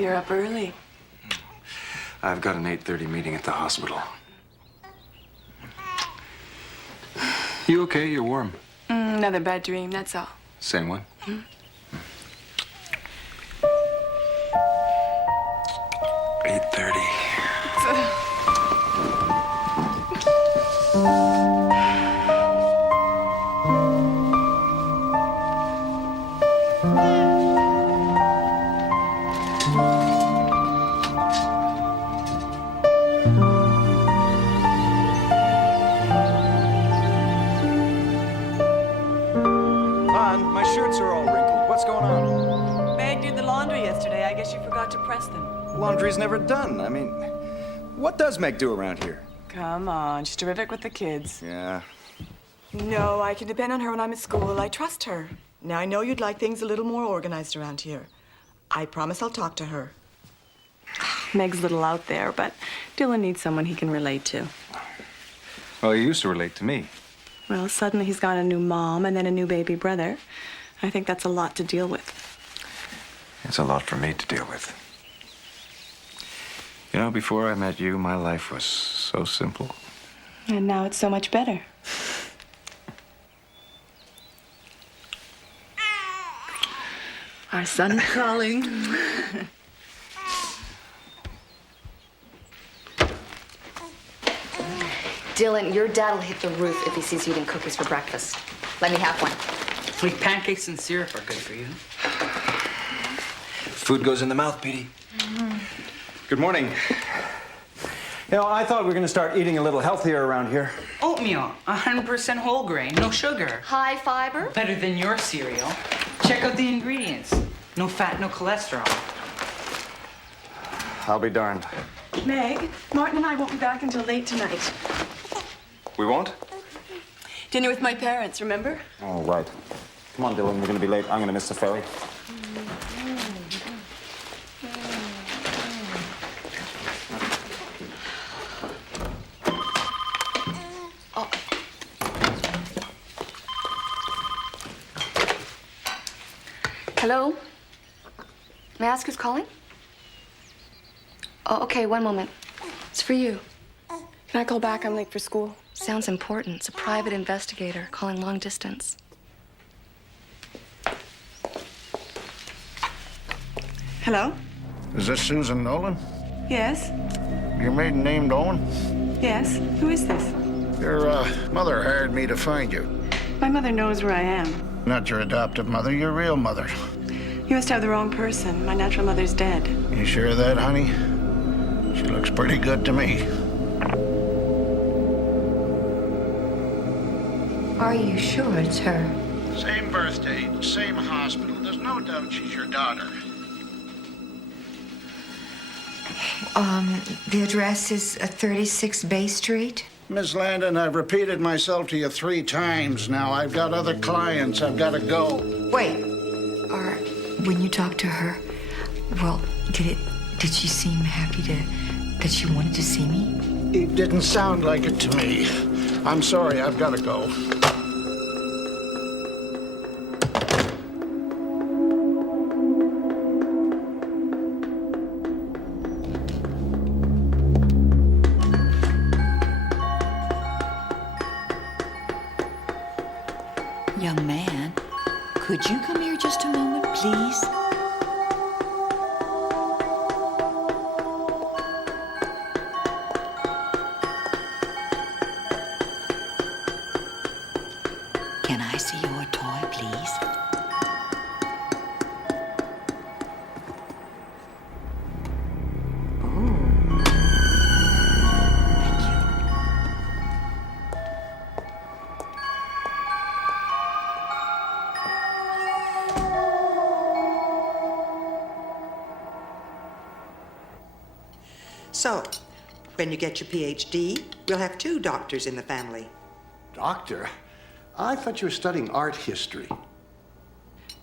You're up early. I've got an 8:30 meeting at the hospital. You okay? You're warm. Another bad dream, that's all. Same one? 8:30. My shirts are all wrinkled. What's going on? Meg did the laundry yesterday. I guess you forgot to press them. Laundry's never done. I mean, what does Meg do around here? Come on, she's terrific with the kids. Yeah. No, I can depend on her when I'm at school. I trust her. Now, I know you'd like things a little more organized around here. I promise I'll talk to her. Meg's a little out there, but Dylan needs someone he can relate to. Well, he used to relate to me. Well, suddenly he's got a new mom and then a new baby brother. I think that's a lot to deal with. It's a lot for me to deal with. You know, before I met you, my life was so simple. And now it's so much better. Our son's calling. Dylan, your dad will hit the roof if he sees you eating cookies for breakfast. Let me have one. Like pancakes and syrup are good for you. Food goes in the mouth, Petey. Good morning. You know, I thought we were going to start eating a little healthier around here. Oatmeal, 100% whole grain, no sugar. High fiber? Better than your cereal. Check out the ingredients. No fat, no cholesterol. I'll be darned. Meg, Martin and I won't be back until late tonight. We won't? Dinner with my parents, remember? Oh, right. Come on, Dylan. We're going to be late. I'm going to miss the ferry. Hello? May I ask who's calling? Oh, okay, one moment. It's for you. Can I call back? I'm late for school. Sounds important. It's a private investigator calling long distance. Hello? Is this Susan Nolan? Yes? Your maiden named Owen? Yes? Who is this? Your mother hired me to find you. My mother knows where I am. Not your adoptive mother, your real mother. You must have the wrong person. My natural mother's dead. You sure of that, honey? She looks pretty good to me. Are you sure it's her? Same birthday, same hospital. There's no doubt she's your daughter. The address is 36 Bay Street? Miss Landon, I've repeated myself to you 3 times now. I've got other clients. I've got to go. Wait. When you talked to her, well, did she seem happy that she wanted to see me? It didn't sound like it to me. I'm sorry, I've got to go. Young man, could you come here just a moment, please? Can I see your toy, please? So, when you get your PhD, we'll have 2 doctors in the family. Doctor? I thought you were studying art history.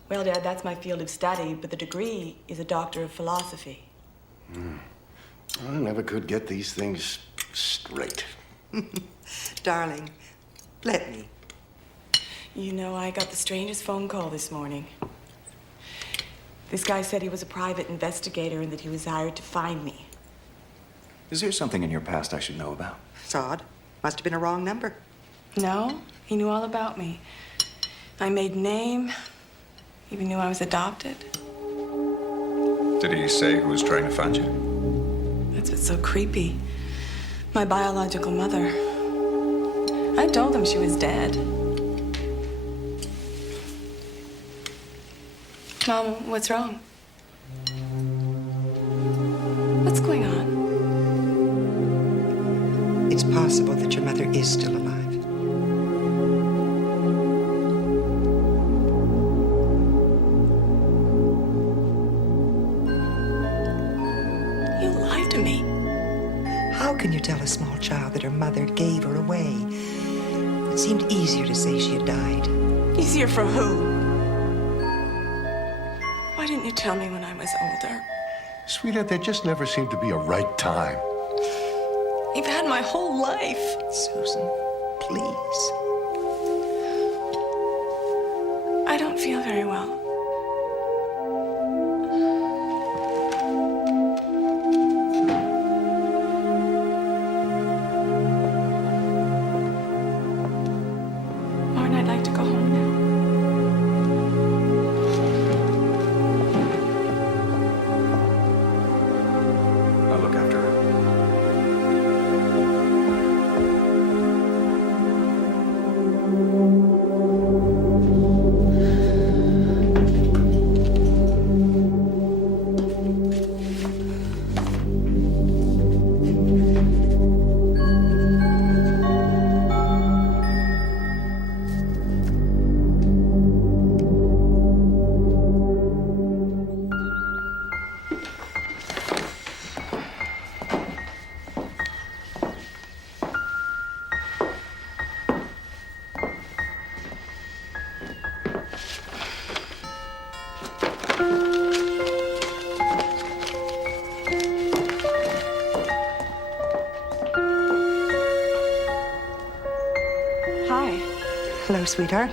Well, Dad, that's my field of study, but the degree is a doctor of philosophy. I never could get these things straight. Darling, let me. You know, I got the strangest phone call this morning. This guy said he was a private investigator and that he was hired to find me. Is there something in your past I should know about? It's odd. Must have been a wrong number. No, he knew all about me. My maiden name, even knew I was adopted. Did he say who was trying to find you? That's what's so creepy. My biological mother. I told him she was dead. Mom, what's wrong? What's going on? It's possible that your mother is still alive. You lied to me. How can you tell a small child that her mother gave her away? It seemed easier to say she had died. Easier for who? Why didn't you tell me when I was older? Sweetheart, there just never seemed to be a right time. You've had my whole life. Susan, please. I don't feel very well. Martin, I'd like to go home now. I'll look after her. Hi. Hello, sweetheart.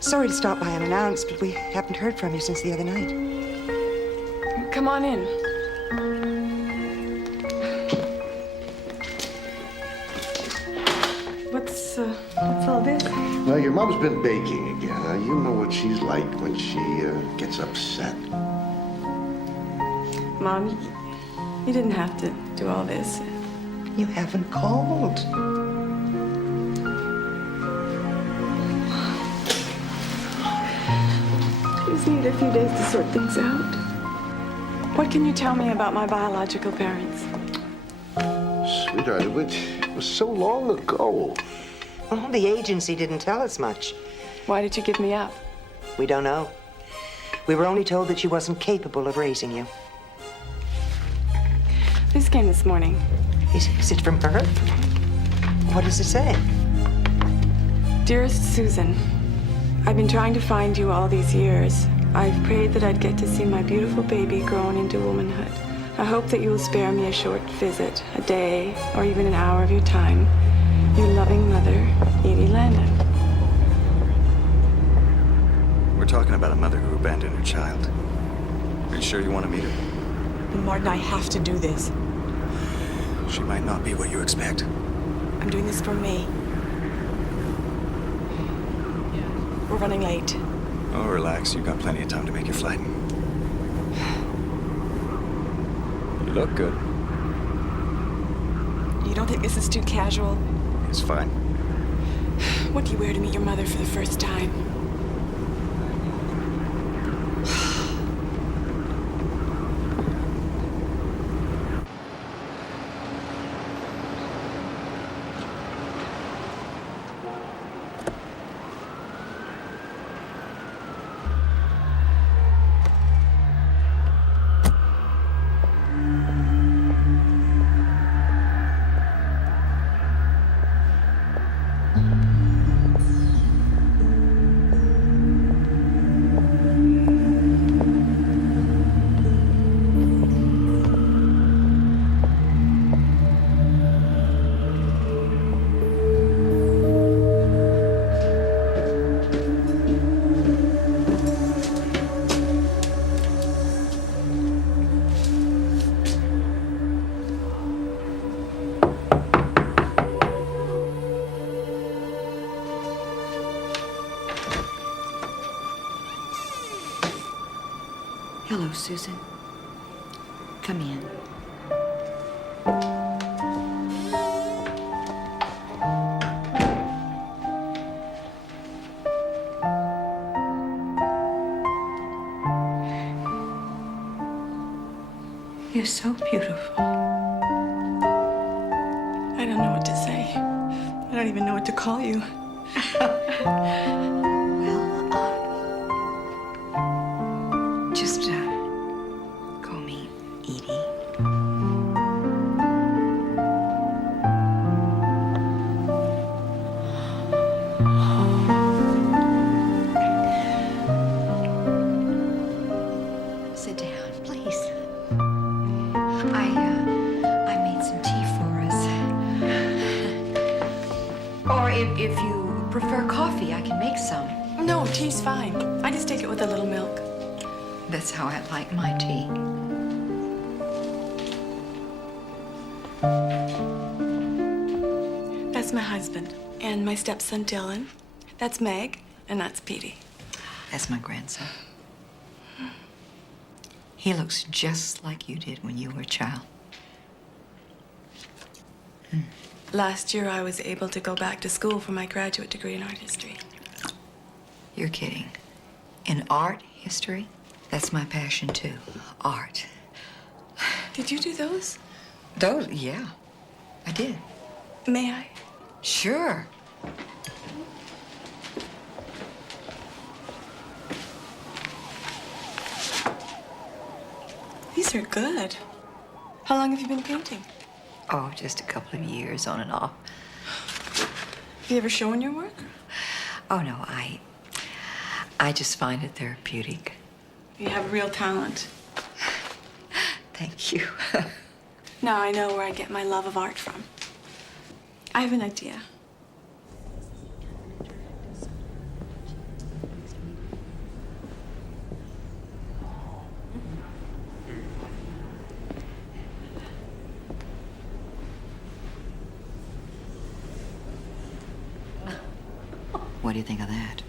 Sorry to stop by unannounced, but we haven't heard from you since the other night. Come on in. What's all this? Now, your mom's been baking again. Now, you know what she's like when she gets upset. Mom, you didn't have to do all this. You haven't called. Just need a few days to sort things out. What can you tell me about my biological parents? Sweetheart, it was so long ago. Well, the agency didn't tell us much. Why did you give me up? We don't know. We were only told that she wasn't capable of raising you. This came this morning. Is it from her? What does it say? Dearest Susan, I've been trying to find you all these years. I've prayed that I'd get to see my beautiful baby grown into womanhood. I hope that you will spare me a short visit, a day, or even an hour of your time. Your loving mother, Edie Landon. We're talking about a mother who abandoned her child. Are you sure you want to meet her? Martin, I have to do this. She might not be what you expect. I'm doing this for me. We're running late. Oh, relax. You've got plenty of time to make your flight. You look good. You don't think this is too casual? It's fine. What do you wear to meet your mother for the first time? Hello, Susan. Come in. You're so beautiful. I don't know what to say. I don't even know what to call you. Just call me Edie. Sit down, please. I made some tea for us. Or if you prefer coffee, I can make some. No, tea's fine. I just take it with a little milk. That's how I like my tea. That's my husband. And my stepson, Dylan. That's Meg. And that's Petey. That's my grandson. He looks just like you did when you were a child. Last year, I was able to go back to school for my graduate degree in art history. You're kidding. In art history? That's my passion, too. Art. Did you do those? Those? Yeah, I did. May I? Sure. These are good. How long have you been painting? Oh, just a couple of years on and off. Have you ever shown your work? Oh, no, I just find it therapeutic. You have real talent. Thank you. Now I know where I get my love of art from. I have an idea. What do you think of that?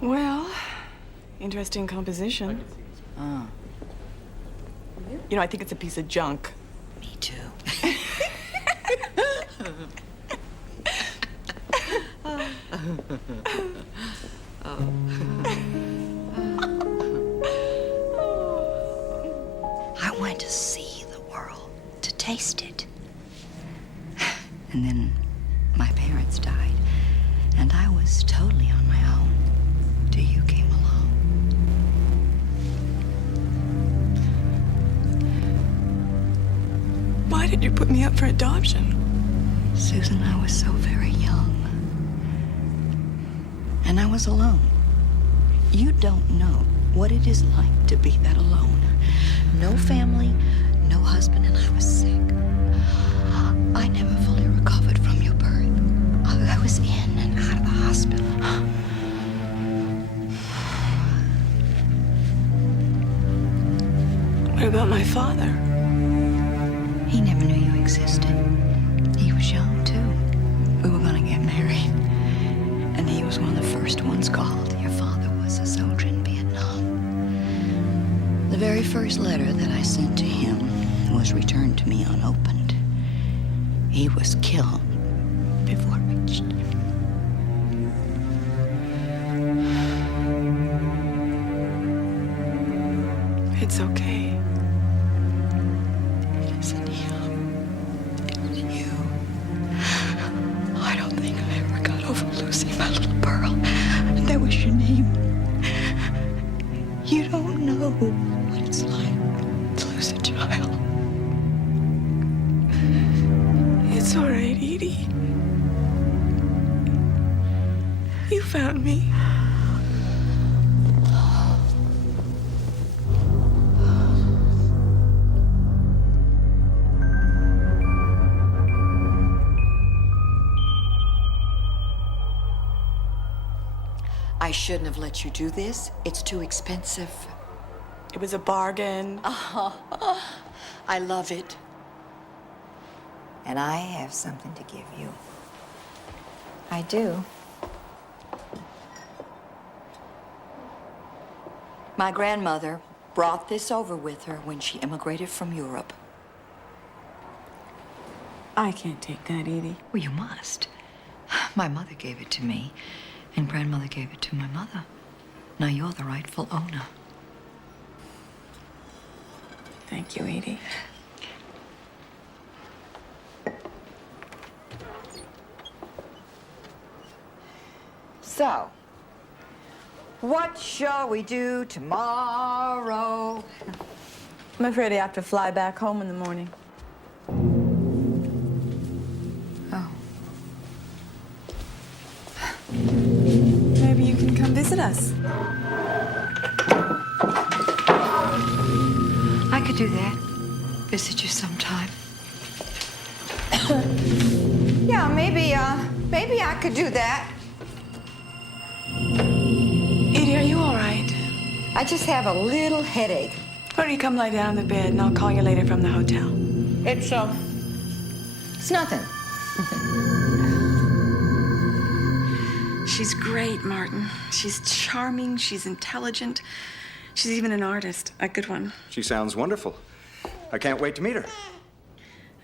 Well, interesting composition. Oh, You know, I think it's a piece of junk. me too. I went to see the world, to taste it. And then my parents died, and I was totally on my own till you came along. Why did you put me up for adoption? Susan, I was so very young. And I was alone. You don't know what it is like to be that alone. No family, no husband, and I was sick. I never fully recovered from your birth. I was in and out of the hospital. What about my father? He never knew you existed. He was young, too. We were gonna get married. And he was one of the first ones called. Your father was a soldier in Vietnam. The very first letter that I sent to him was returned to me unopened. He was killed before it reached him. It's okay. It isn't him. It's you. I don't think I ever got over losing my little Pearl. That was your name. You don't know what it's like to lose a child. It's all right, Edie. You found me. I shouldn't have let you do this. It's too expensive. It was a bargain. I love it. And I have something to give you. I do. My grandmother brought this over with her when she immigrated from Europe. I can't take that, Edie. Well, you must. My mother gave it to me, and grandmother gave it to my mother. Now you're the rightful owner. Thank you, Edie. So, what shall we do tomorrow? I'm afraid I have to fly back home in the morning. Oh. Maybe you can come visit us. I could do that. Visit you sometime. Yeah, maybe I could do that. Edie, are you all right? I just have a little headache. Why don't you come lie down in the bed and I'll call you later from the hotel? It's nothing. She's great, Martin. She's charming, she's intelligent. She's even an artist, a good one. She sounds wonderful. I can't wait to meet her.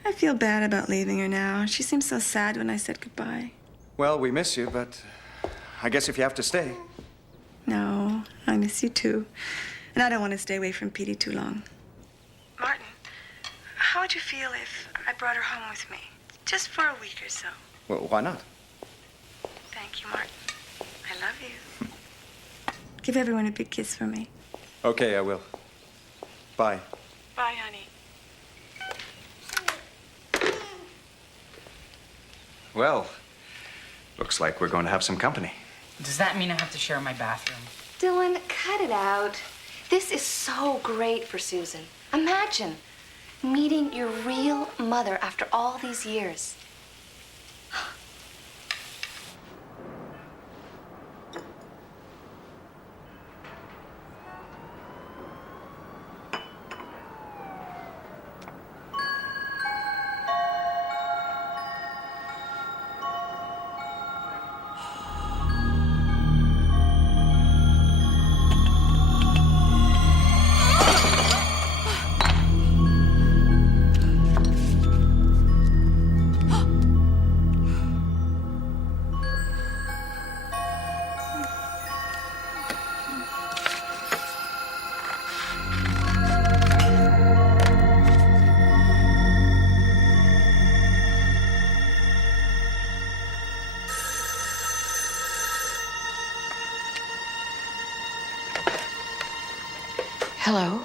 I feel bad about leaving her now. She seemed so sad when I said goodbye. Well, we miss you, but I guess if you have to stay. No, I miss you too. And I don't want to stay away from Petey too long. Martin, how would you feel if I brought her home with me? Just for a week or so. Well, why not? Thank you, Martin. I love you. Give everyone a big kiss for me. Okay, I will. Bye. Bye, honey. Well, looks like we're going to have some company. Does that mean I have to share my bathroom? Dylan, cut it out. This is so great for Susan. Imagine meeting your real mother after all these years. Hello?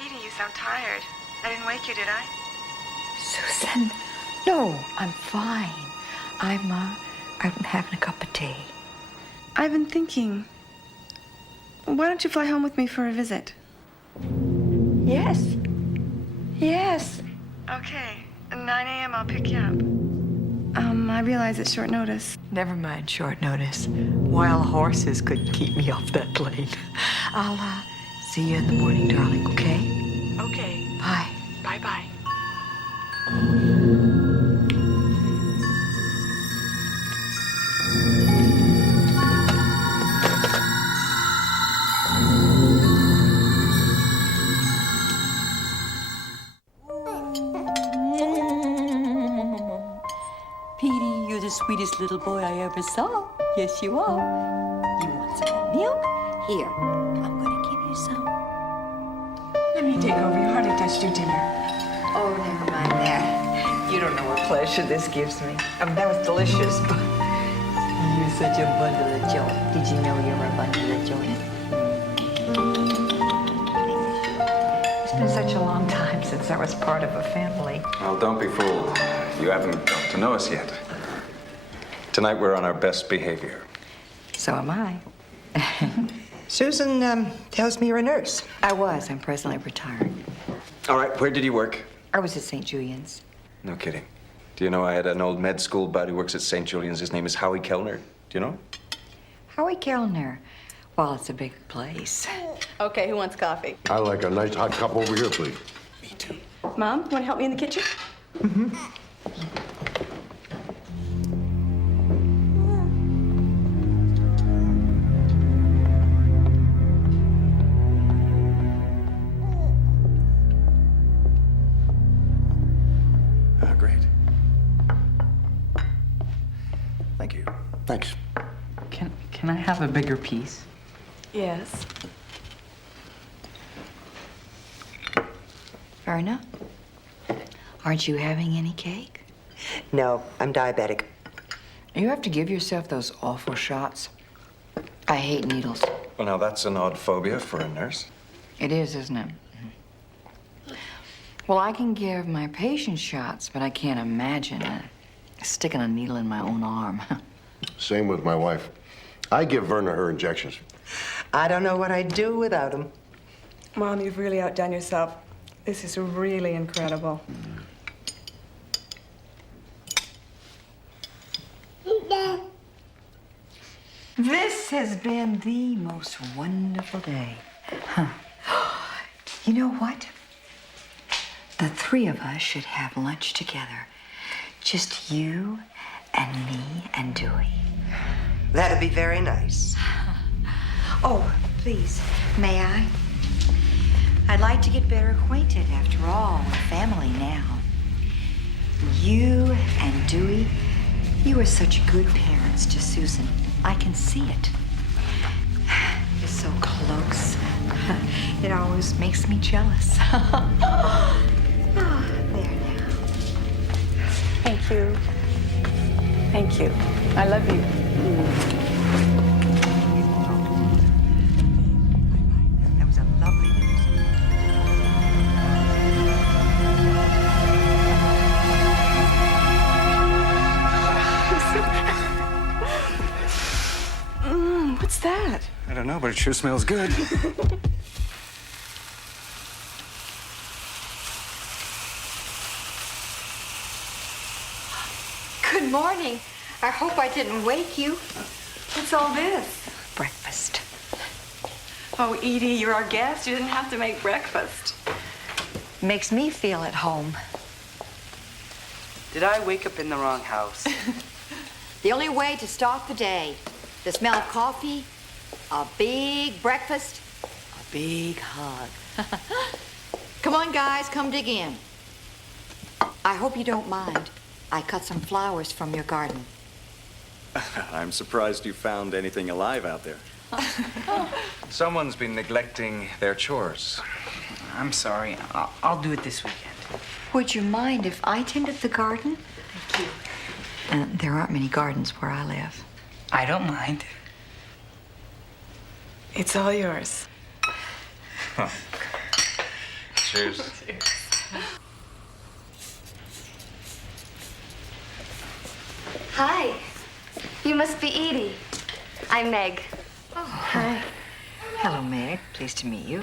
Edie, you sound tired. I didn't wake you, did I? Susan. No, I'm fine. I'm having a cup of tea. I've been thinking. Why don't you fly home with me for a visit? Yes. Yes. Okay. At 9 a.m. I'll pick you up. I realize it's short notice. Never mind short notice. Wild horses couldn't keep me off that plane. I'll see you in the morning, darling, okay? Okay. Bye. Bye-bye. Petey, you're the sweetest little boy I ever saw. Yes, you are. You want some more milk? Here, I'm gonna give you some. Let me take over. You hardly touched your dinner. Oh, never mind that. You don't know what pleasure this gives me. I mean, that was delicious, but you're such a bundle of joy. Did you know you're a bundle of joy? It's been such a long time since I was part of a family. Well, don't be fooled. You haven't got to know us yet. Tonight we're on our best behavior. So am I. Susan tells me you're a nurse. I was. I'm presently retired. All right, where did you work? I was at St. Julian's. No kidding. Do you know I had an old med school bud who works at St. Julian's? His name is Howie Kellner. Do you know? Howie Kellner. Well, it's a big place. Okay, who wants coffee? I like a nice hot cup over here, please. Me too. Mom, you want to help me in the kitchen? Thanks. Can I have a bigger piece? Yes. Verna, aren't you having any cake? No, I'm diabetic. You have to give yourself those awful shots. I hate needles. Well, now that's an odd phobia for a nurse. It is, isn't it? Well, I can give my patients shots, but I can't imagine sticking a needle in my own arm. Same with my wife. I give Verna her injections. I don't know what I'd do without him. Mom, you've really outdone yourself. This is really incredible. This has been the most wonderful day. Huh. You know what? The three of us should have lunch together. Just you and me and Dewey. That'd be very nice. Oh, please, may I? I'd like to get better acquainted. After all, we're family now. You and Dewey, you are such good parents to Susan. I can see it. You're so close. It always makes me jealous. Oh, there now. Thank you. Thank you. I love you. That was a lovely news. What's that? I don't know, but it sure smells good. Good morning. I hope I didn't wake you. What's all this? Breakfast. Oh, Edie, you're our guest. You didn't have to make breakfast. Makes me feel at home. Did I wake up in the wrong house? The only way to start the day. The smell of coffee, a big breakfast, a big hug. Come on, guys, come dig in. I hope you don't mind. I cut some flowers from your garden. I'm surprised you found anything alive out there. Someone's been neglecting their chores. I'm sorry. I'll do it this weekend. Would you mind if I tended the garden? Thank you. There aren't many gardens where I live. I don't mind. It's all yours. Cheers. Hi. You must be Edie. I'm Meg. Oh, hi. Hello, Meg. Pleased to meet you.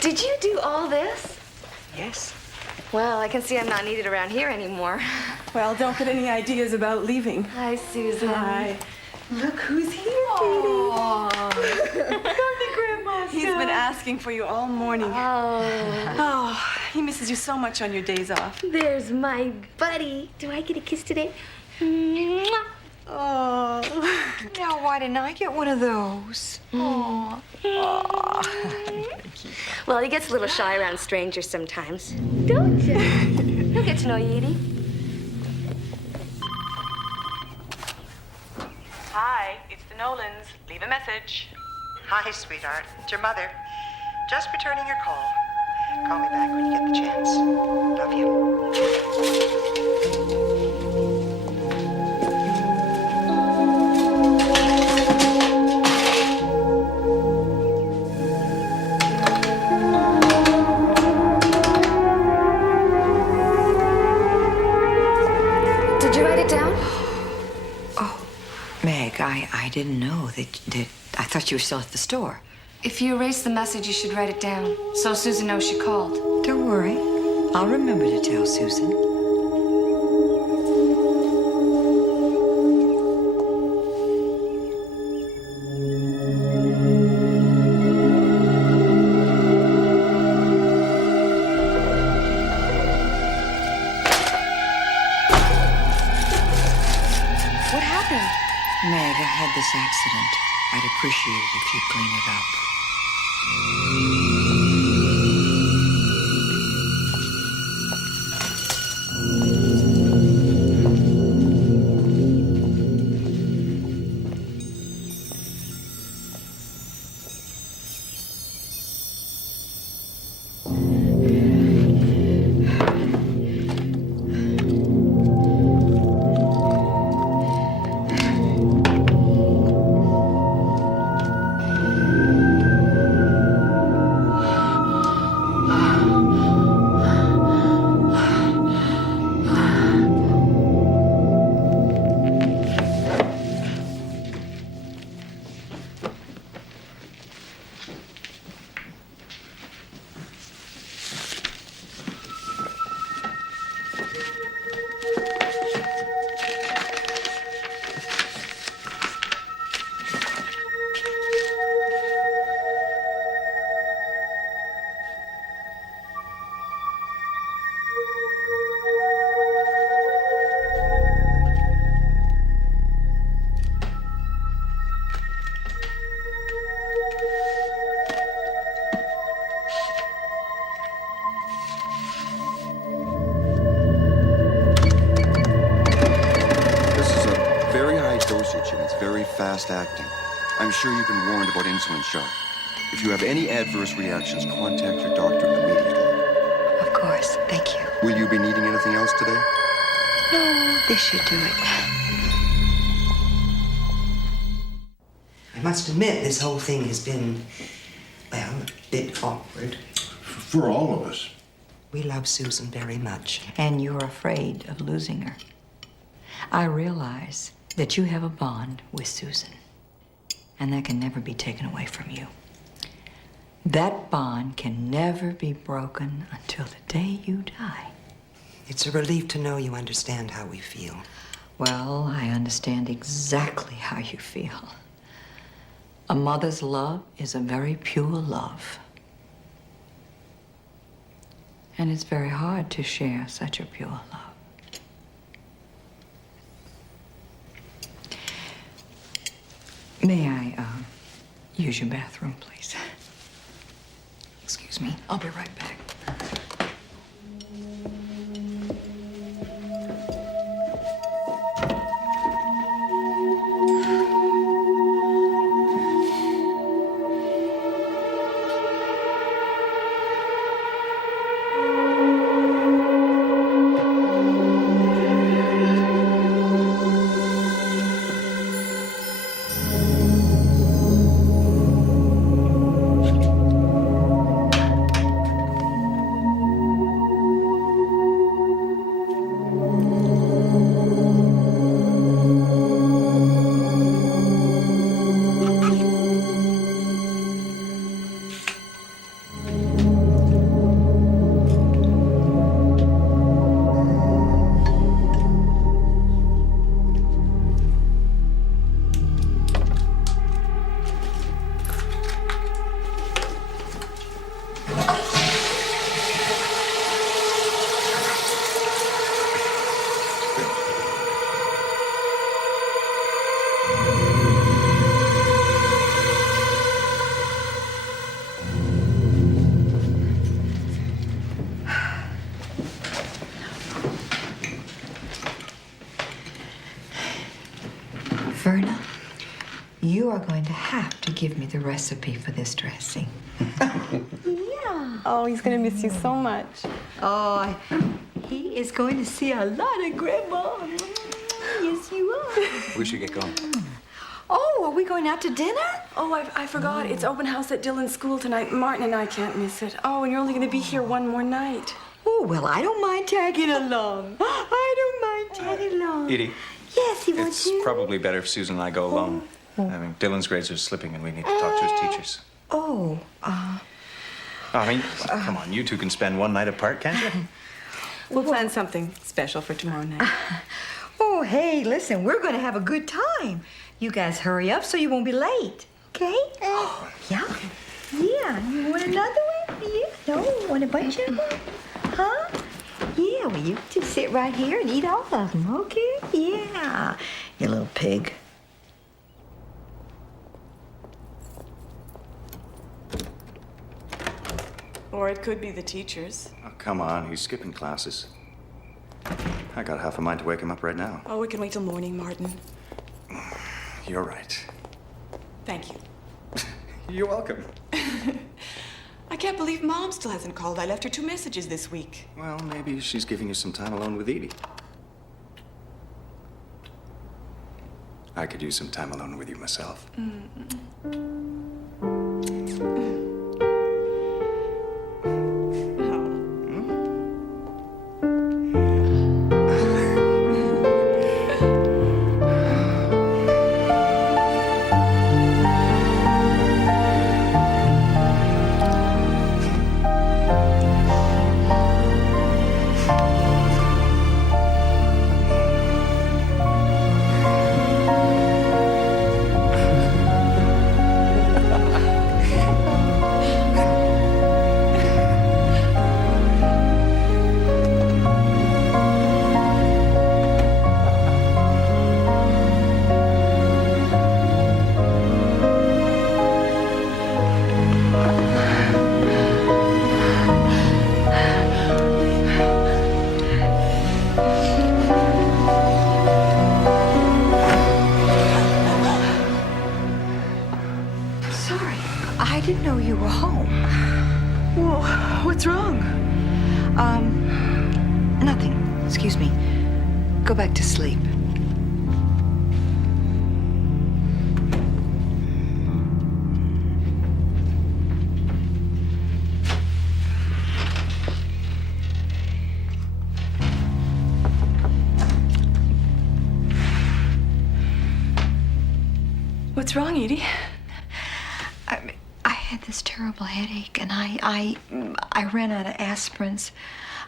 Did you do all this? Yes. Well, I can see I'm not needed around here anymore. Well, don't get any ideas about leaving. Hi, Susan. Hi. Look who's here, Grandma. He's been asking for you all morning. Oh. Oh, he misses you so much on your days off. There's my buddy. Do I get a kiss today? Mwah. Oh. Now, why didn't I get one of those? Oh. Well, he gets a little shy around strangers sometimes. Don't you? He'll get to know you, Edie. Hi, it's the Nolans. Leave a message. Hi, sweetheart. It's your mother. Just returning your call. Call me back when you get the chance. Love you. Did you write it down? Oh, Meg, I didn't know that I thought you were still at the store. If you erase the message, you should write it down so Susan knows she called. Don't worry. I'll remember to tell Susan. What happened? Meg, I had this accident. I'd appreciate it if you'd clean it up. kitchen. It's very fast acting. I'm sure you've been warned about insulin shock. If you have any adverse reactions, contact your doctor immediately. Of course. Thank you. Will you be needing anything else today? No, this should do it. I must admit, this whole thing has been, well, a bit awkward. For all of us. We love Susan very much. And you're afraid of losing her. I realize that you have a bond with Susan, and that can never be taken away from you. That bond can never be broken until the day you die. It's a relief to know you understand how we feel. Well, I understand exactly how you feel. A mother's love is a very pure love. And it's very hard to share such a pure love. May I use your bathroom, please? Excuse me. I'll be right back. Verna, you are going to have to give me the recipe for this dressing. Yeah. Oh, he's going to miss you so much. Oh, he is going to see a lot of Grandma. Yes, you are. We should get going. Oh, are we going out to dinner? Oh, I forgot. It's open house at Dylan's school tonight. Martin and I can't miss it. Oh, and you're only going to be here one more night. Oh, well, I don't mind tagging along. I don't mind tagging along. Edie. Yes, he wants It's you. probably better if Susan and I go alone. I mean, Dylan's grades are slipping and we need to talk to his teachers. Oh, I mean, come on, you two can spend one night apart, can't you? We'll plan something special for tomorrow night. Oh, hey, listen, we're going to have a good time. You guys hurry up so you won't be late, okay? Yeah? Yeah, you want another one? Yeah, no, want a bunch of them? Huh? Yeah, well, you just sit right here and eat all of them, okay? Yeah, you little pig. Or it could be the teachers. Oh, come on, he's skipping classes. I got half a mind to wake him up right now. Oh, we can wait till morning, Martin. You're right. Thank you. You're welcome. I can't believe Mom still hasn't called. I left her 2 messages this week. Well, maybe she's giving you some time alone with Edie. I could use some time alone with you myself. you were home. Well, what's wrong? Nothing. Excuse me. Go back to sleep. What's wrong, Edie? I had this terrible headache, and I ran out of aspirins.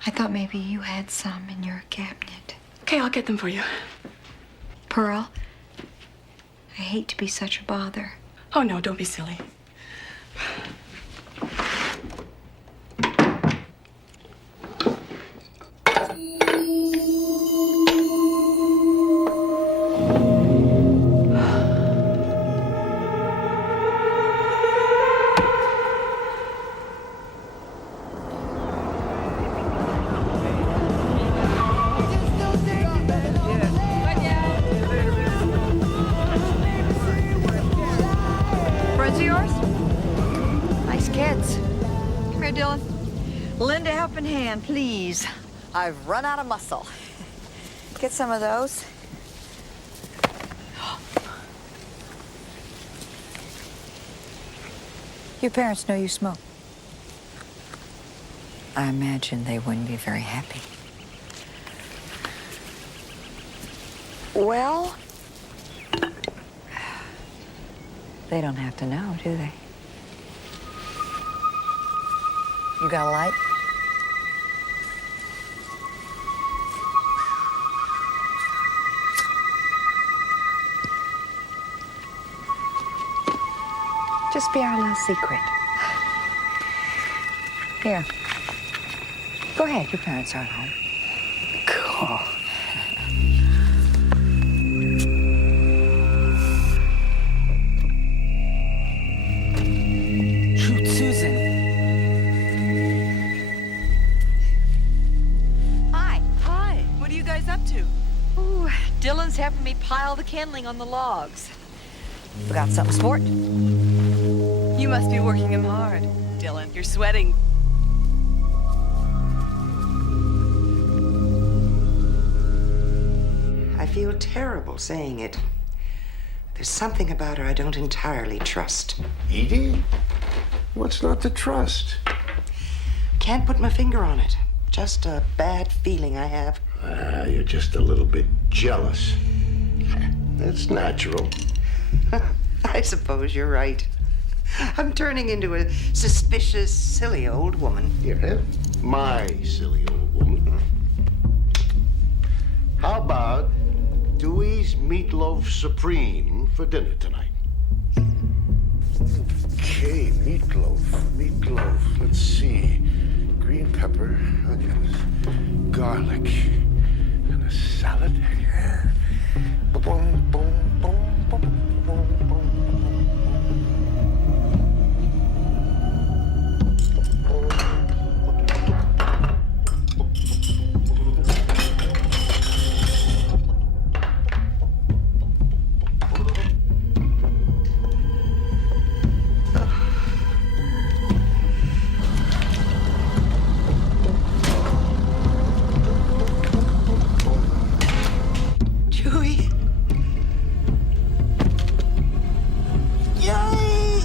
I thought maybe you had some in your cabinet. Okay, I'll get them for you. Pearl, I hate to be such a bother. Oh, no, don't be silly. Friends of yours? Nice kids. Come here, Dylan. Lend a helping hand, please. I've run out of muscle. Get some of those. Your parents know you smoke. I imagine they wouldn't be very happy. Well, they don't have to know, do they? You got a light? Just be our little secret. Here. Go ahead, your parents aren't home. Cool. Shoot, Susan. Hi. Hi, what are you guys up to? Ooh, Dylan's having me pile the kindling on the logs. Forgot something, sport? You must be working him hard, Dylan. You're sweating. I feel terrible saying it. There's something about her I don't entirely trust. Edie? What's not to trust? Can't put my finger on it. Just a bad feeling I have. You're just a little bit jealous. That's natural. I suppose you're right. I'm turning into a suspicious, silly old woman. Yeah, my silly old woman. How about Dewey's Meatloaf Supreme for dinner tonight? Okay, meatloaf. Let's see. Green pepper, onions, garlic, and a salad. Boom, boom, boom, boom, boom, boom. Dewey. Yay!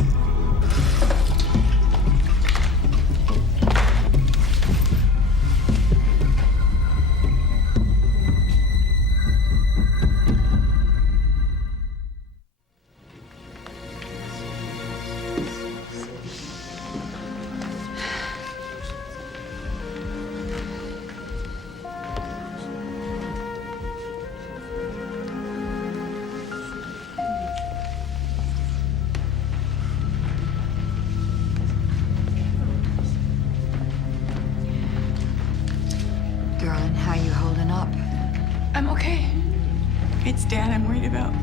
Darling, how you holding up? I'm okay. It's Dad I'm worried about.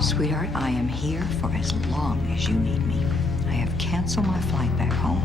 Sweetheart, I am here for as long as you need me. I have canceled my flight back home.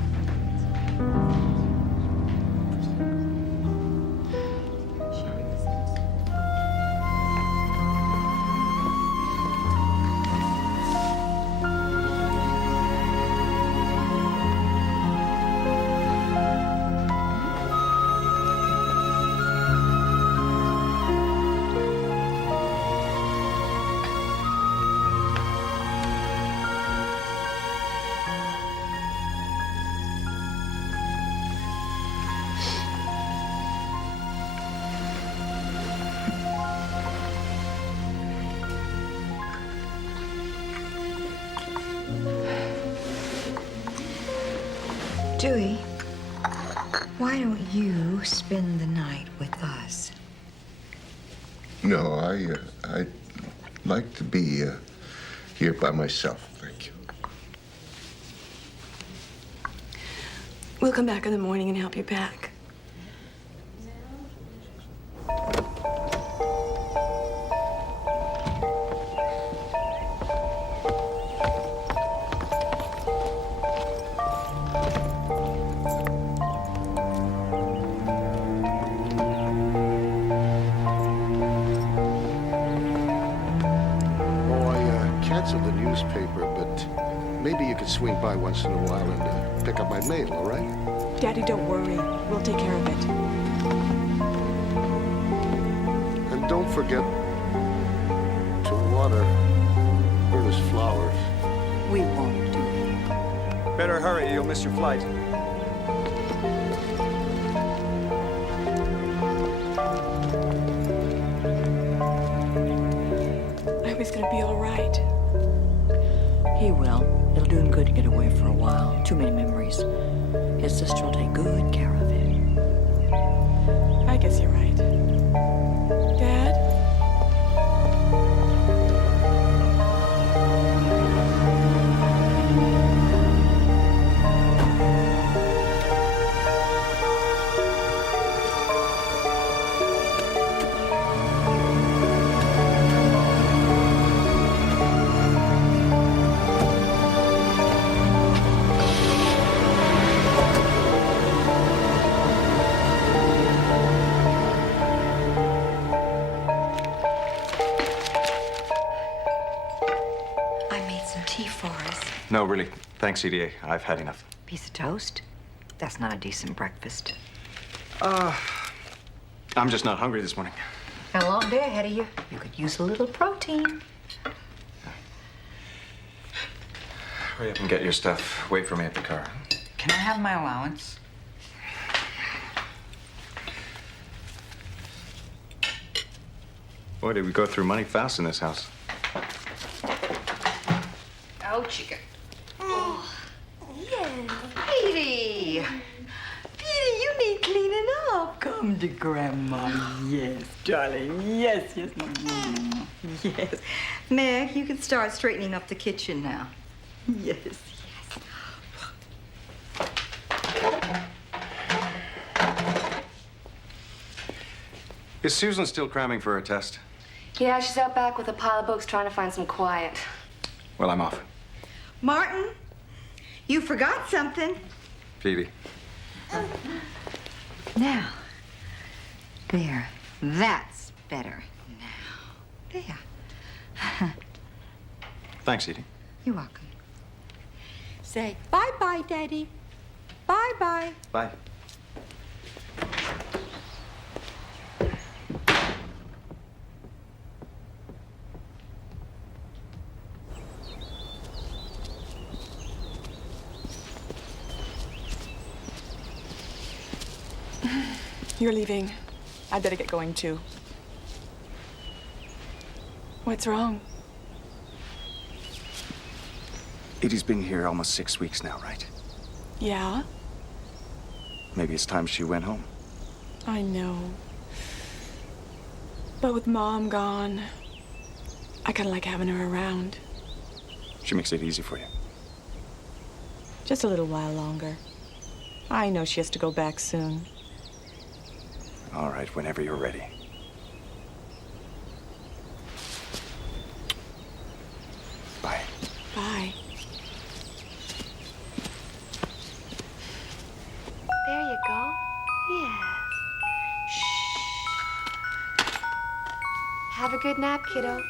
Stewie, why don't you spend the night with us? No, I'd like to be here by myself, thank you. We'll come back in the morning and help you pack. Canceled the newspaper, but maybe you could swing by once in a while and pick up my mail, all right? Daddy, don't worry. We'll take care of it. And don't forget to water Berta's flowers. We won't do. Better hurry, you'll miss your flight. I hope he's gonna be all right. He will. It'll do him good to get away for a while. Too many memories. His sister will take good care of him. I guess you're right. Dad? No, really. Thanks, EDA. I've had enough. Piece of toast? That's not a decent breakfast. I'm just not hungry this morning. Got a long day ahead of you. You could use a little protein. Hurry up and get your stuff. Wait for me at the car. Can I have my allowance? Boy, did we go through money fast in this house. Oh, chicken. Oh, yes. Petey. Petey, you need cleaning up. Come to Grandma. Yes, darling. Yes, yes, Mama. Yes. Meg, you can start straightening up the kitchen now. Yes, yes. Is Susan still cramming for her test? Yeah, she's out back with a pile of books trying to find some quiet. Well, I'm off. Martin, you forgot something. Phoebe. Now. There. That's better. Now. There. Thanks, Edie. You're welcome. Say bye-bye, Daddy. Bye-bye. Bye. You're leaving. I'd better get going, too. What's wrong? Edie's been here almost 6 weeks now, right? Yeah, Maybe it's time she went home. I know. But with Mom gone, I kind of like having her around. She makes it easy for you. Just a little while longer. I know she has to go back soon. All right, whenever you're ready. Bye. Bye. There you go. Yes. Shh. Have a good nap, kiddo.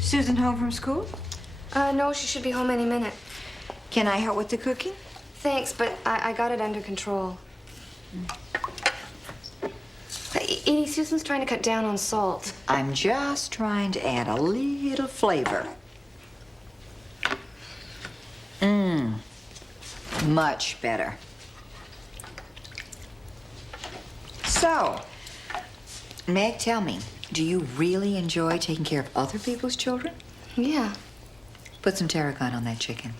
Susan home from school? No, she should be home any minute. Can I help with the cooking? Thanks, but I got it under control. Edie, Susan's trying to cut down on salt. I'm just trying to add a little flavor. Much better. So, Meg, tell me, do you really enjoy taking care of other people's children? Yeah. Put some tarragon on that chicken.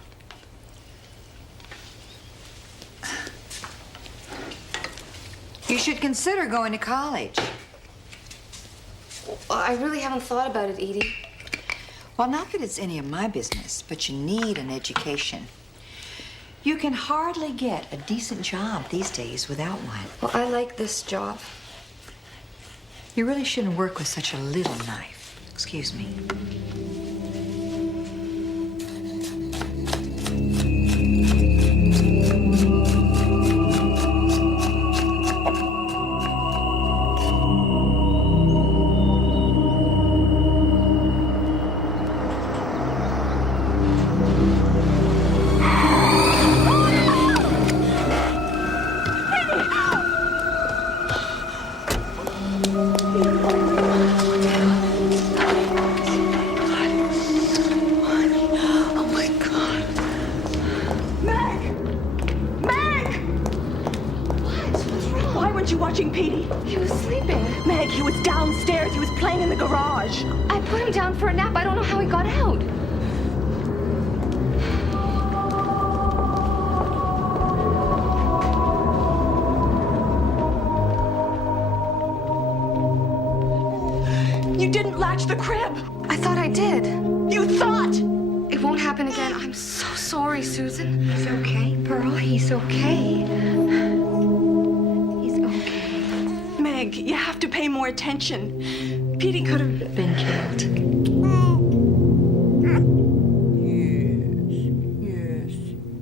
You should consider going to college. I really haven't thought about it, Edie. Well, not that it's any of my business, but you need an education. You can hardly get a decent job these days without one. Well, I like this job. You really shouldn't work with such a little knife. Excuse me. The crib. I thought I did. You thought? It won't happen again. I'm so sorry, Susan. He's okay, Pearl. He's okay. He's okay. Meg, you have to pay more attention. Petey could have been killed.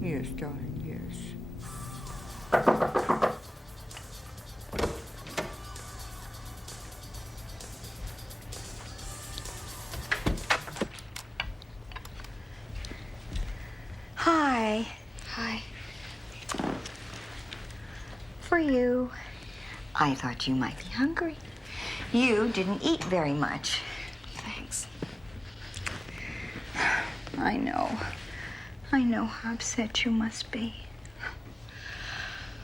Yes, darling, yes. Hi. Hi. For you. I thought you might be hungry. You didn't eat very much. Thanks. I know. I know how upset you must be.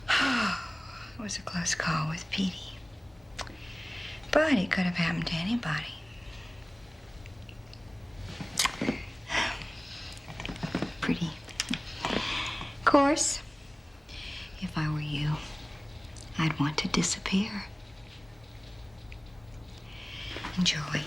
It was a close call with Petey. But it could have happened to anybody. Pretty. Of course, if I were you, I'd want to disappear. Enjoy.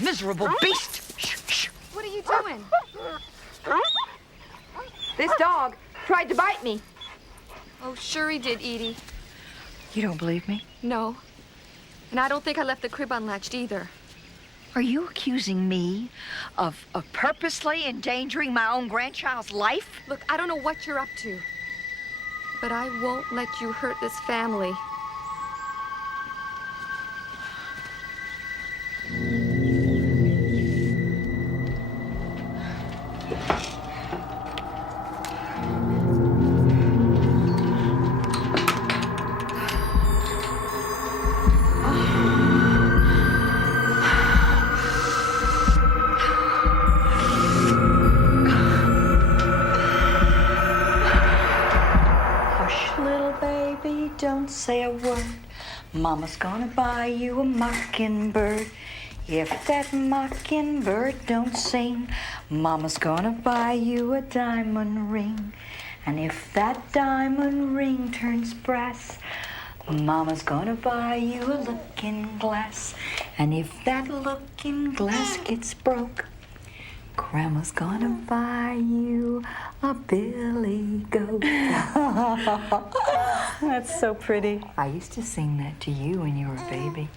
Miserable beast! What are you doing? This dog tried to bite me. Oh, sure he did, Edie. You don't believe me? No. And I don't think I left the crib unlatched either. Are you accusing me of purposely endangering my own grandchild's life? Look, I don't know what you're up to, but I won't let you hurt this family. Don't say a word. Mama's gonna buy you a mockingbird. If that mockingbird don't sing, Mama's gonna buy you a diamond ring. And if that diamond ring turns brass, Mama's gonna buy you a looking glass, and if that looking glass gets broke, Grandma's gonna buy you a billy goat. That's so pretty. I used to sing that to you when you were a baby.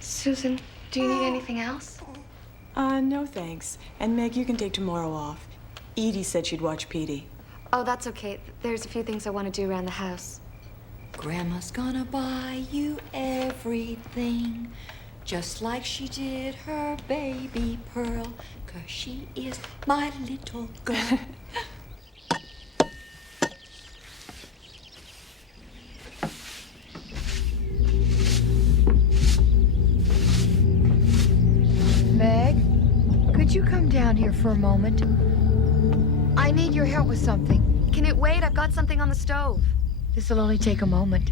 Susan, do you need anything else? No thanks. And Meg, you can take tomorrow off. Edie said she'd watch Petey. Oh, that's okay. There's a few things I want to do around the house. Grandma's gonna buy you everything, just like she did her baby Pearl, 'cause she is my little girl. Meg, could you come down here for a moment? I need your help with something. Can it wait? I've got something on the stove. This'll only take a moment.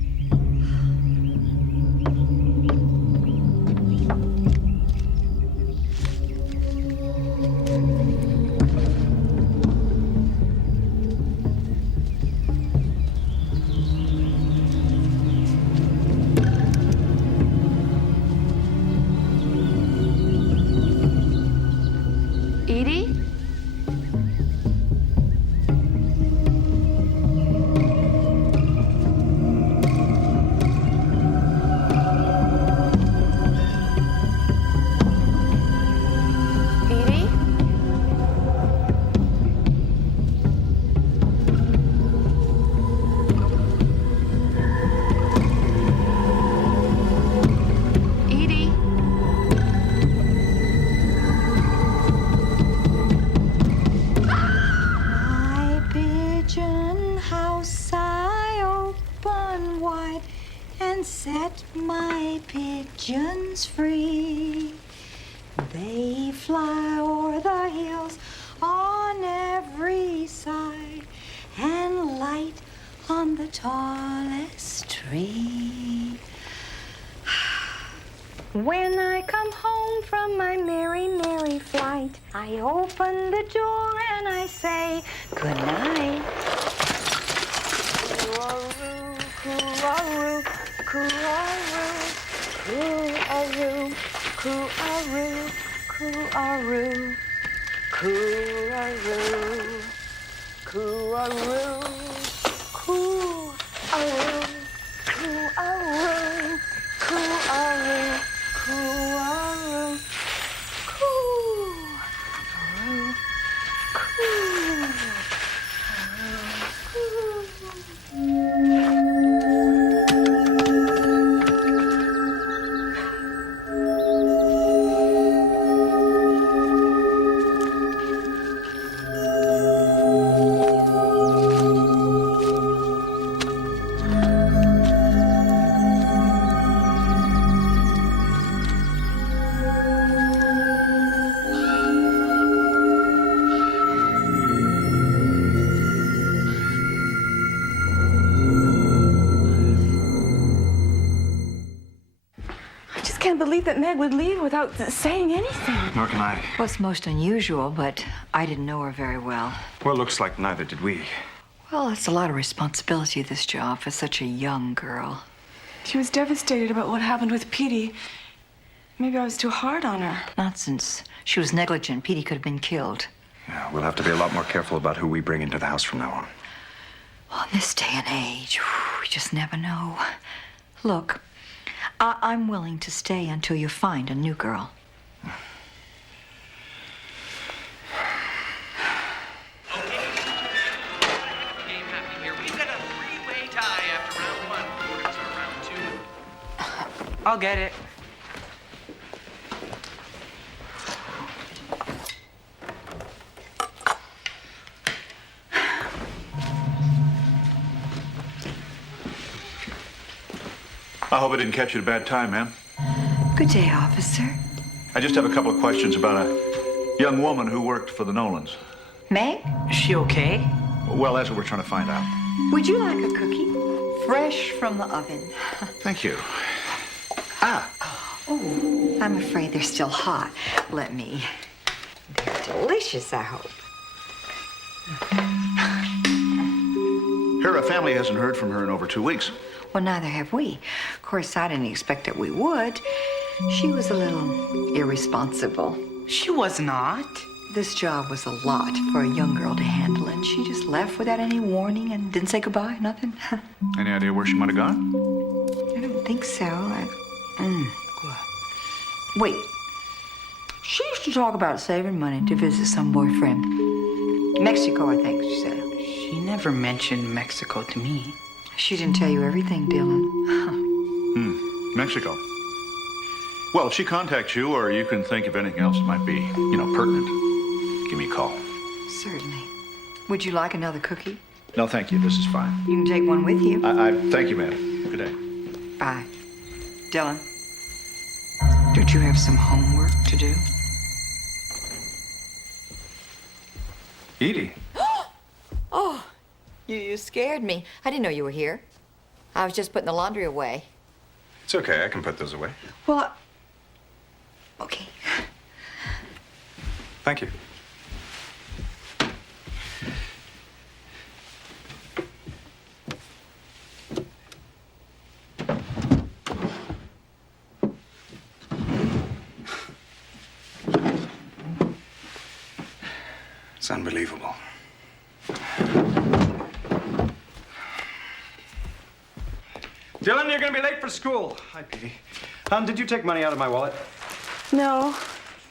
Edie? Edie? Edie? My pigeon house I open wide and set my pigeons free. They fly o'er the hills on every side and light on the tallest tree. When I come home from my merry, merry flight, I open the door and I say good night. Coo-a-roo, coo-a-roo, coo-a-roo, coo-a-roo, coo-a-roo, coo-a-roo, coo-a-roo, coo-a-roo, coo-a-roo, coo-a-roo, coo-a-roo, coo-a-roo, I just can't believe that Meg would leave without saying anything. Nor can I. Well, it's most unusual, but I didn't know her very well. Well, looks like neither did we. Well, it's a lot of responsibility, this job, for such a young girl. She was devastated about what happened with Petey. Maybe I was too hard on her. Nonsense. She was negligent. Petey could have been killed. Yeah, we'll have to be a lot more careful about who we bring into the house from now on. Well, in this day and age, we just never know. Look, I'm willing to stay until you find a new girl. I'll get it. I hope I didn't catch you at a bad time, ma'am. Good day, officer. I just have a couple of questions about a young woman who worked for the Nolans. Meg? Is she okay? Well, that's what we're trying to find out. Would you like a cookie? Fresh from the oven. Thank you. Oh, I'm afraid they're still hot. Let me. They're delicious, I hope. Her family hasn't heard from her in over 2 weeks. Well, neither have we. Of course, I didn't expect that we would. She was a little irresponsible. She was not. This job was a lot for a young girl to handle, and she just left without any warning and didn't say goodbye, nothing. Any idea where she might have gone? I don't think so. Wait. She used to talk about saving money to visit some boyfriend. Mexico, I think, she said. She never mentioned Mexico to me. She didn't tell you everything, Dylan. Mexico. Well, if she contacts you, or you can think of anything else that might be, pertinent, give me a call. Certainly. Would you like another cookie? No, thank you. This is fine. You can take one with you. Thank you, ma'am. Good day. Bye. Dylan, don't you have some homework to do? Edie. Oh, you scared me. I didn't know you were here. I was just putting the laundry away. It's okay. I can put those away. Well, okay. Thank you. It's unbelievable. Dylan, you're gonna be late for school. Hi, Petey. Did you take money out of my wallet? No,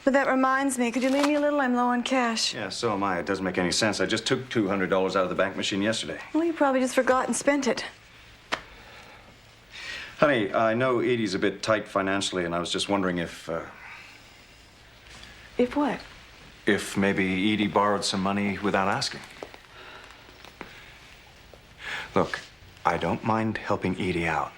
but that reminds me. Could you leave me a little? I'm low on cash. Yeah, so am I. It doesn't make any sense. I just took $200 out of the bank machine yesterday. Well, you probably just forgot and spent it. Honey, I know Edie's a bit tight financially, and I was just wondering if, If what? if maybe Edie borrowed some money without asking. Look, I don't mind helping Edie out.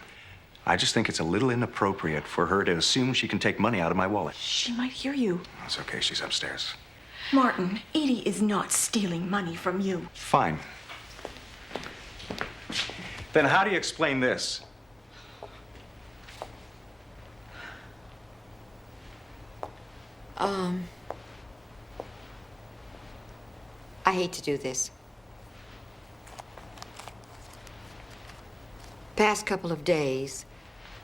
I just think it's a little inappropriate for her to assume she can take money out of my wallet. She might hear you. It's okay, she's upstairs. Martin, Edie is not stealing money from you. Fine. Then how do you explain this? I hate to do this. Past couple of days,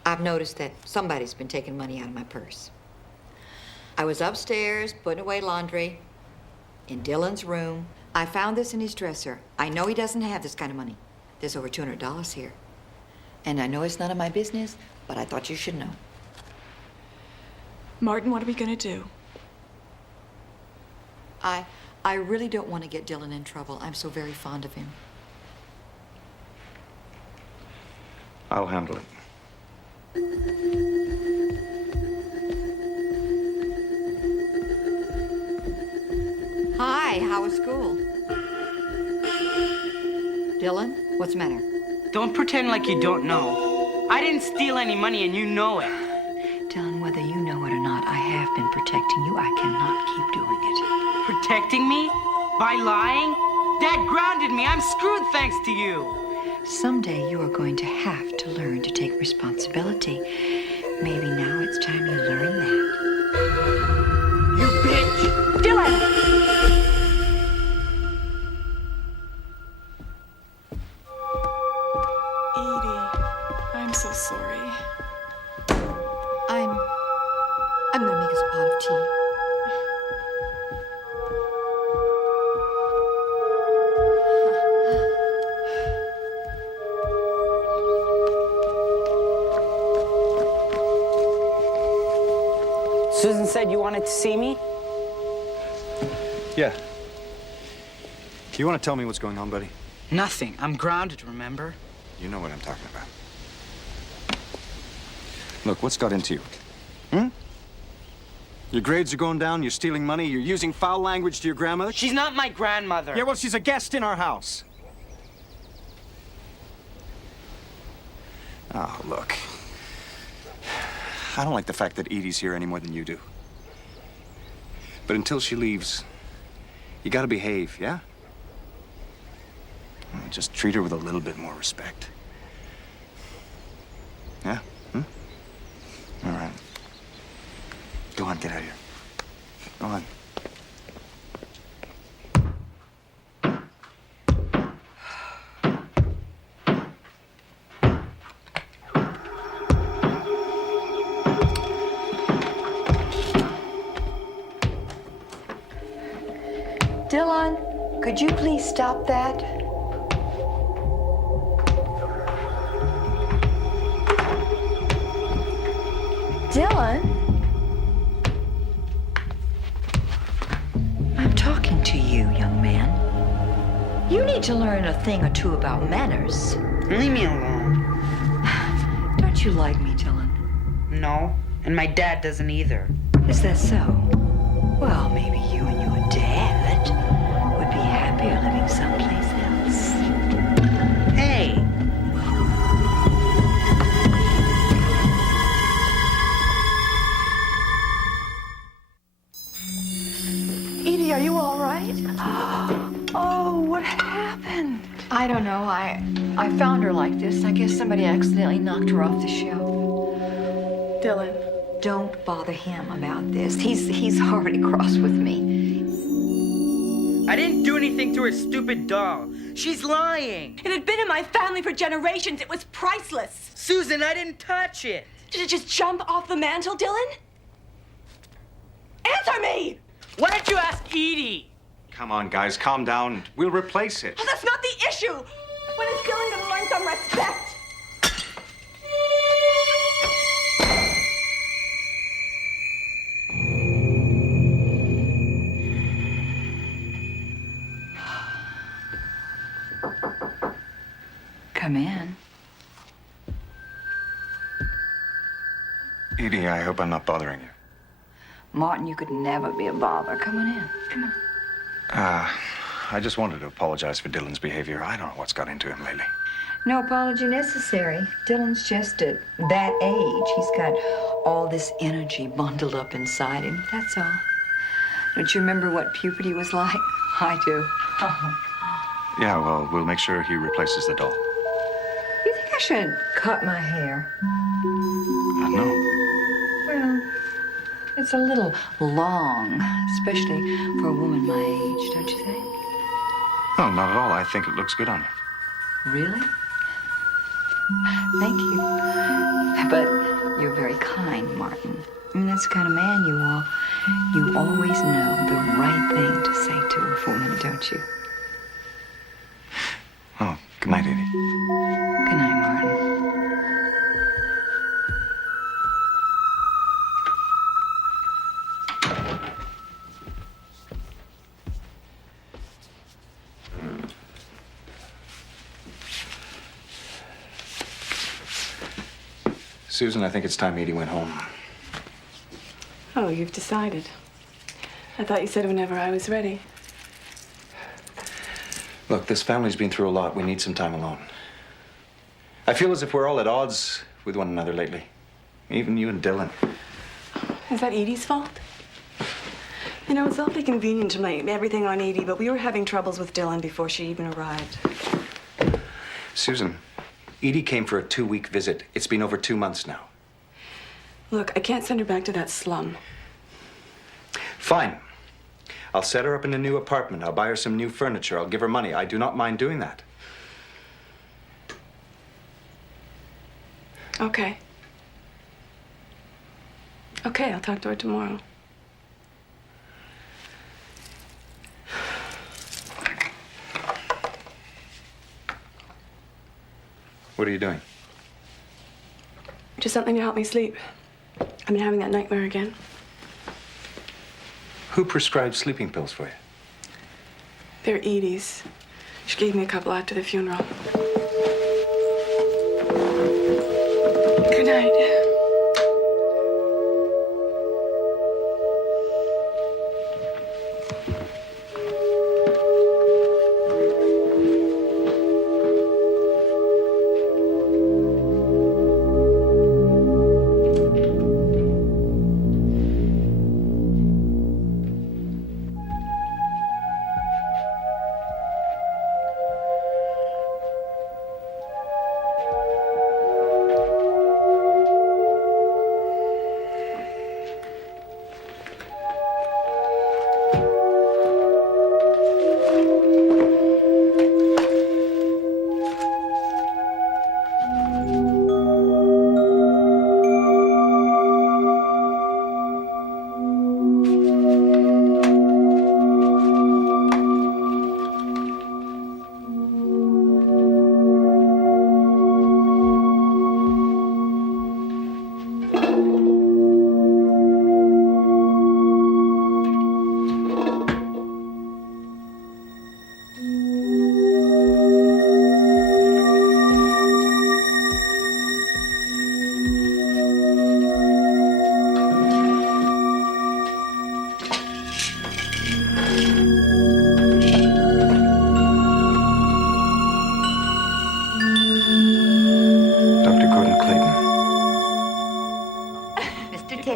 I've noticed that somebody's been taking money out of my purse. I was upstairs putting away laundry in Dylan's room. I found this in his dresser. I know he doesn't have this kind of money. There's over $200 here. And I know it's none of my business, but I thought you should know. Martin, what are we gonna do? I really don't want to get Dylan in trouble. I'm so very fond of him. I'll handle it. Hi, how was school? Dylan, what's the matter? Don't pretend like you don't know. I didn't steal any money and you know it. Dylan, whether you know it or not, I have been protecting you. I cannot keep doing it. Protecting me? By lying? Dad grounded me. I'm screwed thanks to you. Someday you are going to have to learn to take responsibility. Maybe now it's time you learn that. You bitch! Dylan! Edie, I'm so sorry. I'm gonna make us a pot of tea. Susan said you wanted to see me? Yeah. You want to tell me what's going on, buddy? Nothing. I'm grounded, remember? You know what I'm talking about. Look, what's got into you? Your grades are going down, you're stealing money, you're using foul language to your grandmother? She's not my grandmother. Yeah, well, she's a guest in our house. Oh, look. I don't like the fact that Edie's here any more than you do. But until she leaves, you gotta behave, yeah? Just treat her with a little bit more respect. Yeah? All right. Go on, get out of here. Go on. Could you please stop that? Dylan? I'm talking to you, young man. You need to learn a thing or two about manners. Leave me alone. Don't you like me, Dylan? No, and my dad doesn't either. Is that so? Well, maybe you and your dad would be happier living someplace else. Hey! Edie, are you all right? Oh, what happened? I don't know. I found her like this. I guess somebody accidentally knocked her off the shelf. Dylan. Don't bother him about this. He's already cross with me. I didn't do anything to her stupid doll. She's lying. It had been in my family for generations. It was priceless. Susan, I didn't touch it. Did it just jump off the mantle, Dylan? Answer me! Why don't you ask Edie? Come on, guys, calm down. We'll replace it. Oh, that's not the issue. When is Dylan going to learn some respect? Come in. Edie, I hope I'm not bothering you. Martin, you could never be a bother. Come on in. Come on. I just wanted to apologize for Dylan's behavior. I don't know what's got into him lately. No apology necessary. Dylan's just at that age. He's got all this energy bundled up inside him. That's all. Don't you remember what puberty was like? I do. Yeah, well, we'll make sure he replaces the doll. You think I should cut my hair? No. Well, it's a little long, especially for a woman my age, don't you think? No, not at all. I think it looks good on you. Really? Thank you. But you're very kind, Martin. I mean, that's the kind of man you are. You always know the right thing to say to a woman, don't you? Oh, good night, Edie. Good night, Martin. Susan, I think it's time Edie went home. Oh, you've decided. I thought you said whenever I was ready. Look, this family's been through a lot. We need some time alone. I feel as if we're all at odds with one another lately. Even you and Dylan. Is that Edie's fault? You know, it's awfully convenient to blame everything on Edie, but we were having troubles with Dylan before she even arrived. Susan, Edie came for a 2-week visit. It's been over 2 months now. Look, I can't send her back to that slum. Fine. I'll set her up in a new apartment. I'll buy her some new furniture. I'll give her money. I do not mind doing that. Okay. Okay, I'll talk to her tomorrow. What are you doing? Just something to help me sleep. I've been having that nightmare again. Who prescribed sleeping pills for you? They're Edie's. She gave me a couple after the funeral. Good night.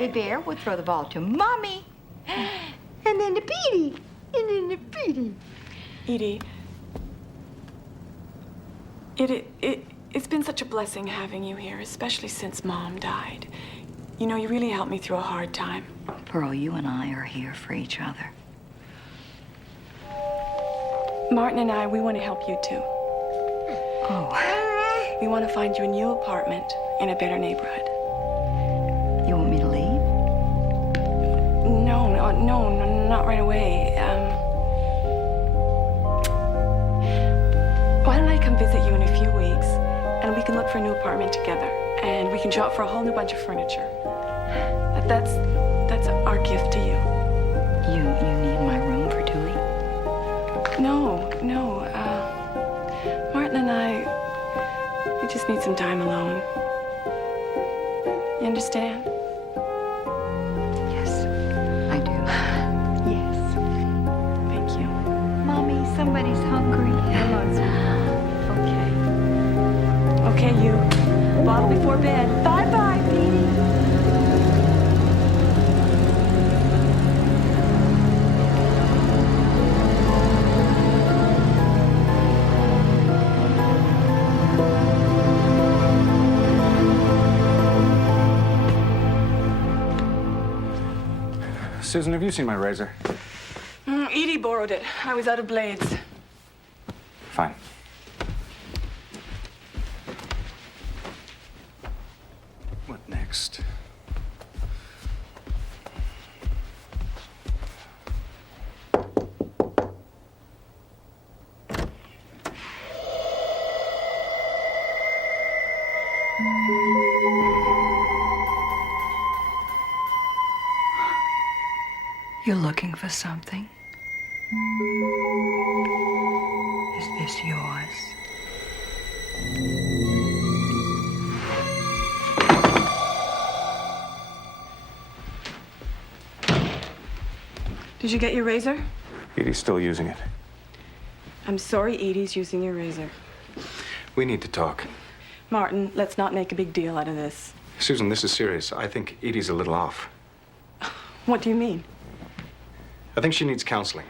teddy bear would throw the ball to Mommy. And then to Petey. And then to Petey. Edie, it's been such a blessing having you here, especially since Mom died. You know, you really helped me through a hard time. Pearl, you and I are here for each other. Martin and I, we want to help you too. Oh. We want to find you a new apartment in a better neighborhood. You want me to leave? No, not right away. Why don't I come visit you in a few weeks, and we can look for a new apartment together, and we can shop for a whole new bunch of furniture. That's our gift to you. You need my room for Dewey? No. Martin and I, we just need some time alone. You understand? Yes, I do. Yes. Thank you. Mommy, somebody's hungry. Come on, sweetie. Okay, you. Bottle before bed. Bye-bye, Petey. Susan, have you seen my razor? Edie borrowed it. I was out of blades. Fine. What next? You're looking for something? Is this yours? Did you get your razor? Edie's still using it. I'm sorry Edie's using your razor. We need to talk. Martin, let's not make a big deal out of this. Susan, this is serious. I think Edie's a little off. What do you mean? I think she needs counseling.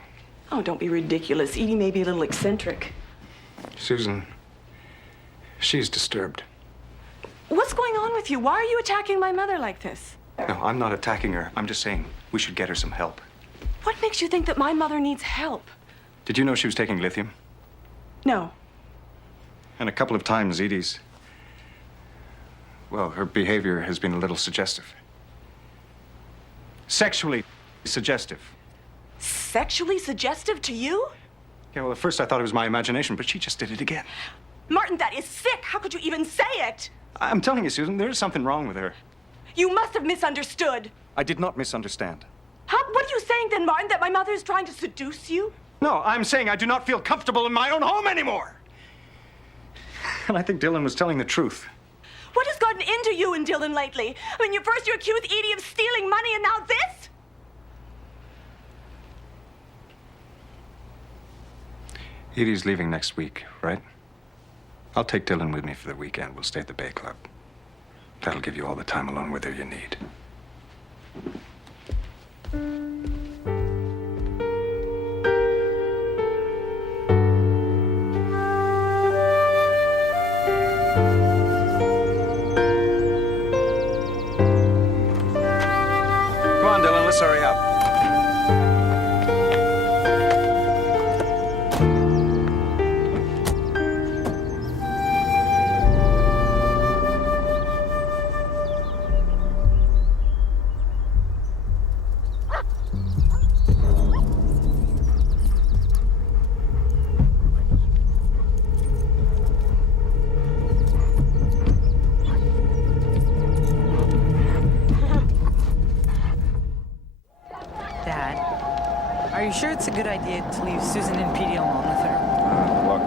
Oh, don't be ridiculous. Edie may be a little eccentric. Susan, she's disturbed. What's going on with you? Why are you attacking my mother like this? No, I'm not attacking her. I'm just saying we should get her some help. What makes you think that my mother needs help? Did you know she was taking lithium? No. And a couple of times Edie's... Well, her behavior has been a little suggestive. Sexually suggestive. Sexually suggestive to you? Yeah, well, at first I thought it was my imagination, but she just did it again. Martin, that is sick. How could you even say it? I'm telling you, Susan, there is something wrong with her. You must have misunderstood. I did not misunderstand. What are you saying then, Martin? That my mother is trying to seduce you? No, I'm saying I do not feel comfortable in my own home anymore. And I think Dylan was telling the truth. What has gotten into you and Dylan lately? I mean, first you accused Edie of stealing money, and now this? Edie's leaving next week, right? I'll take Dylan with me for the weekend. We'll stay at the Bay Club. That'll give you all the time alone with her you need. Come on, Dylan, let's hurry up. Are you sure it's a good idea to leave Susan and Petey alone with her? Look,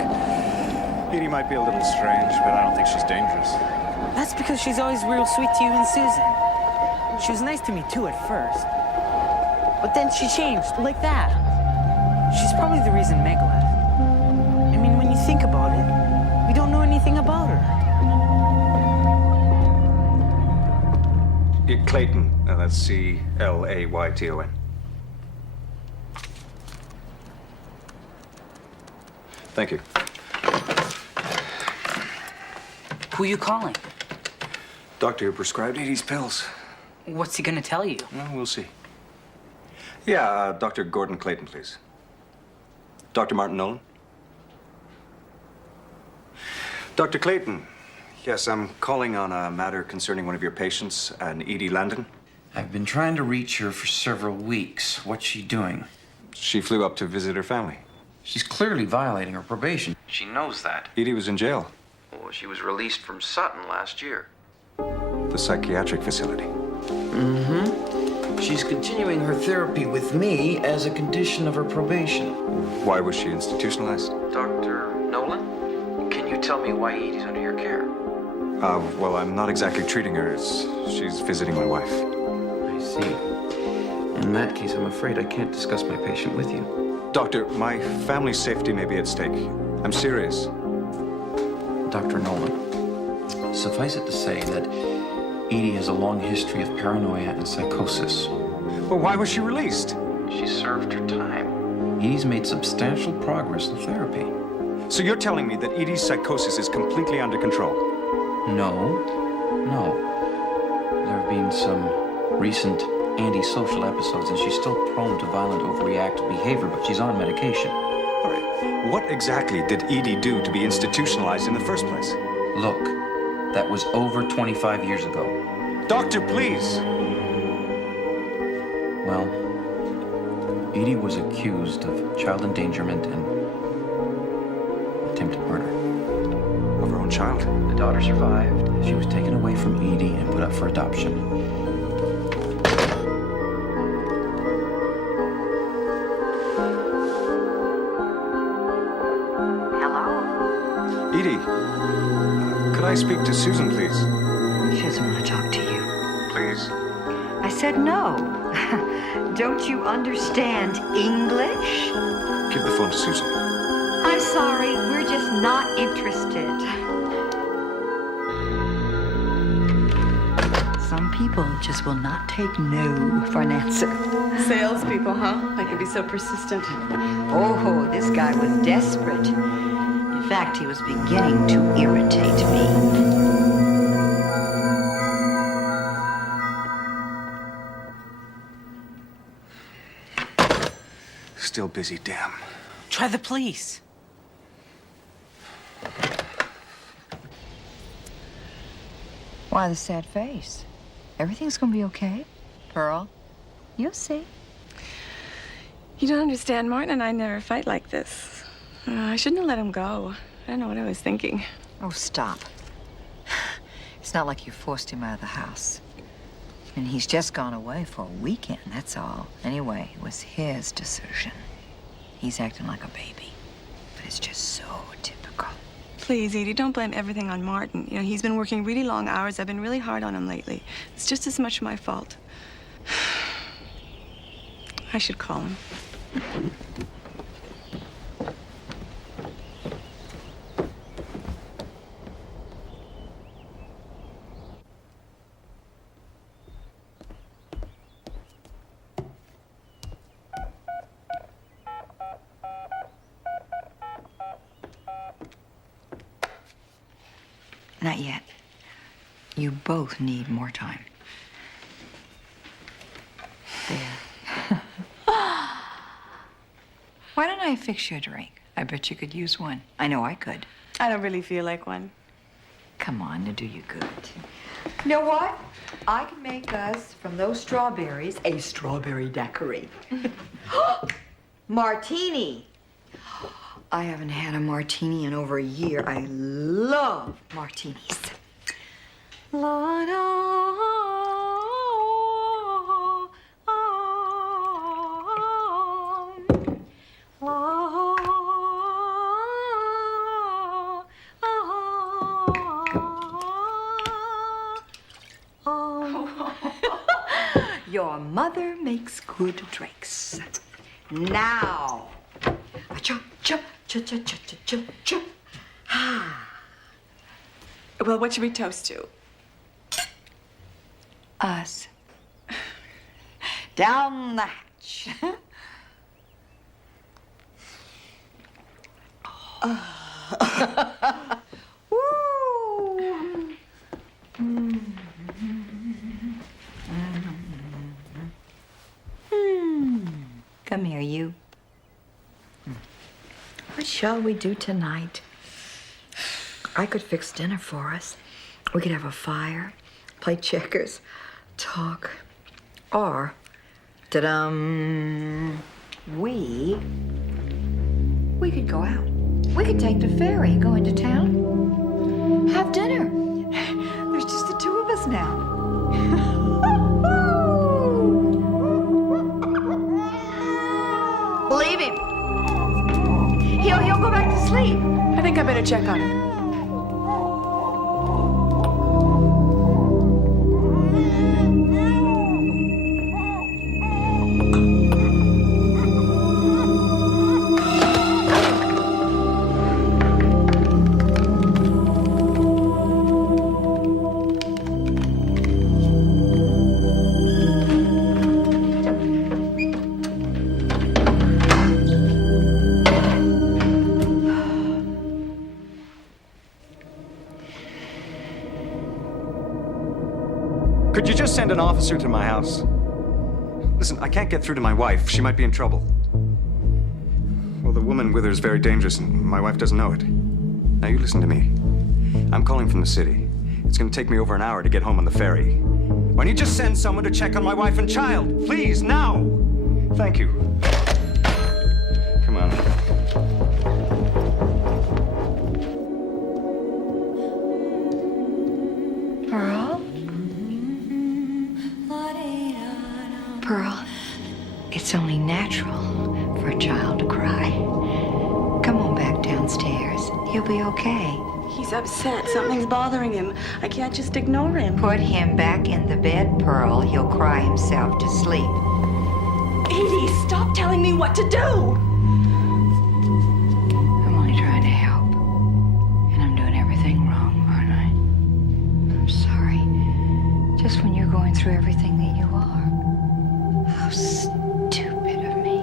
Edie might be a little strange, but I don't think she's dangerous. That's because she's always real sweet to you and Susan. She was nice to me, too, at first. But then she changed, like that. She's probably the reason Meg left. I mean, when you think about it, we don't know anything about her. Clayton. That's Clayton. Thank you. Who are you calling? Doctor who prescribed Edie's pills. What's he gonna tell you? Well, we'll see. Yeah, Dr. Gordon Clayton, please. Dr. Martin Nolan? Dr. Clayton, yes, I'm calling on a matter concerning one of your patients, an Edie Landon. I've been trying to reach her for several weeks. What's she doing? She flew up to visit her family. She's clearly violating her probation. She knows that. Edie was in jail. Well, she was released from Sutton last year. The psychiatric facility. Mm-hmm. She's continuing her therapy with me as a condition of her probation. Why was she institutionalized? Dr. Nolan, can you tell me why Edie's under your care? Well, I'm not exactly treating her. She's visiting my wife. I see. In that case, I'm afraid I can't discuss my patient with you. Doctor, my family's safety may be at stake. I'm serious. Dr. Nolan, suffice it to say that Edie has a long history of paranoia and psychosis. Well, why was she released? She served her time. Edie's made substantial progress in therapy. So you're telling me that Edie's psychosis is completely under control? No. There have been some recent antisocial episodes, and she's still prone to violent, overreactive behavior, but she's on medication. All right. What exactly did Edie do to be institutionalized in the first place? Look, that was over 25 years ago. Doctor, please! Well, Edie was accused of child endangerment and attempted murder. Of her own child? The daughter survived. She was taken away from Edie and put up for adoption. Edie, could I speak to Susan, please? She doesn't want to talk to you. Please. I said no. Don't you understand English? Give the phone to Susan. I'm sorry, we're just not interested. Some people just will not take no for an answer. Salespeople, huh? They can be so persistent. Oh, this guy was desperate. In fact, he was beginning to irritate me. Still busy, damn. Try the police. Why the sad face? Everything's gonna be okay, Pearl. You'll see. You don't understand. Martin and I never fight like this. I shouldn't have let him go. I don't know what I was thinking. Oh, stop. It's not like you forced him out of the house. And he's just gone away for a weekend, that's all. Anyway, it was his decision. He's acting like a baby. But it's just so typical. Please, Edie, don't blame everything on Martin. You know, he's been working really long hours. I've been really hard on him lately. It's just as much my fault. I should call him. Not yet. You both need more time. There. Why don't I fix you a drink? I bet you could use one. I know I could. I don't really feel like one. Come on, to do you good. You know what? I can make us, from those strawberries, a strawberry daiquiri. Martini. I haven't had a martini in over a year. I love martinis. Your mother makes good drinks. Now. Cha cha cha cha cha cha cha. Well, what should we toast to? Us. Down the hatch. Come here, you. What shall we do tonight? I could fix dinner for us. We could have a fire, play checkers, talk. Or, ta-dum, we could go out. We could take the ferry and go into town. Have dinner. There's just the two of us now. Leave him. He'll go back to sleep. I think I better check on him. Could you just send an officer to my house? Listen, I can't get through to my wife. She might be in trouble. Well, the woman with her is very dangerous, and my wife doesn't know it. Now, you listen to me. I'm calling from the city. It's going to take me over an hour to get home on the ferry. Why don't you just send someone to check on my wife and child? Please, now! Thank you. Come on. Pearl, it's only natural for a child to cry. Come on back downstairs. He'll be okay. He's upset. Something's bothering him. I can't just ignore him. Put him back in the bed, Pearl. He'll cry himself to sleep. Edie, stop telling me what to do! I'm only trying to help. And I'm doing everything wrong, aren't I? I'm sorry. Just when you're going through everything that you are. How stupid of me.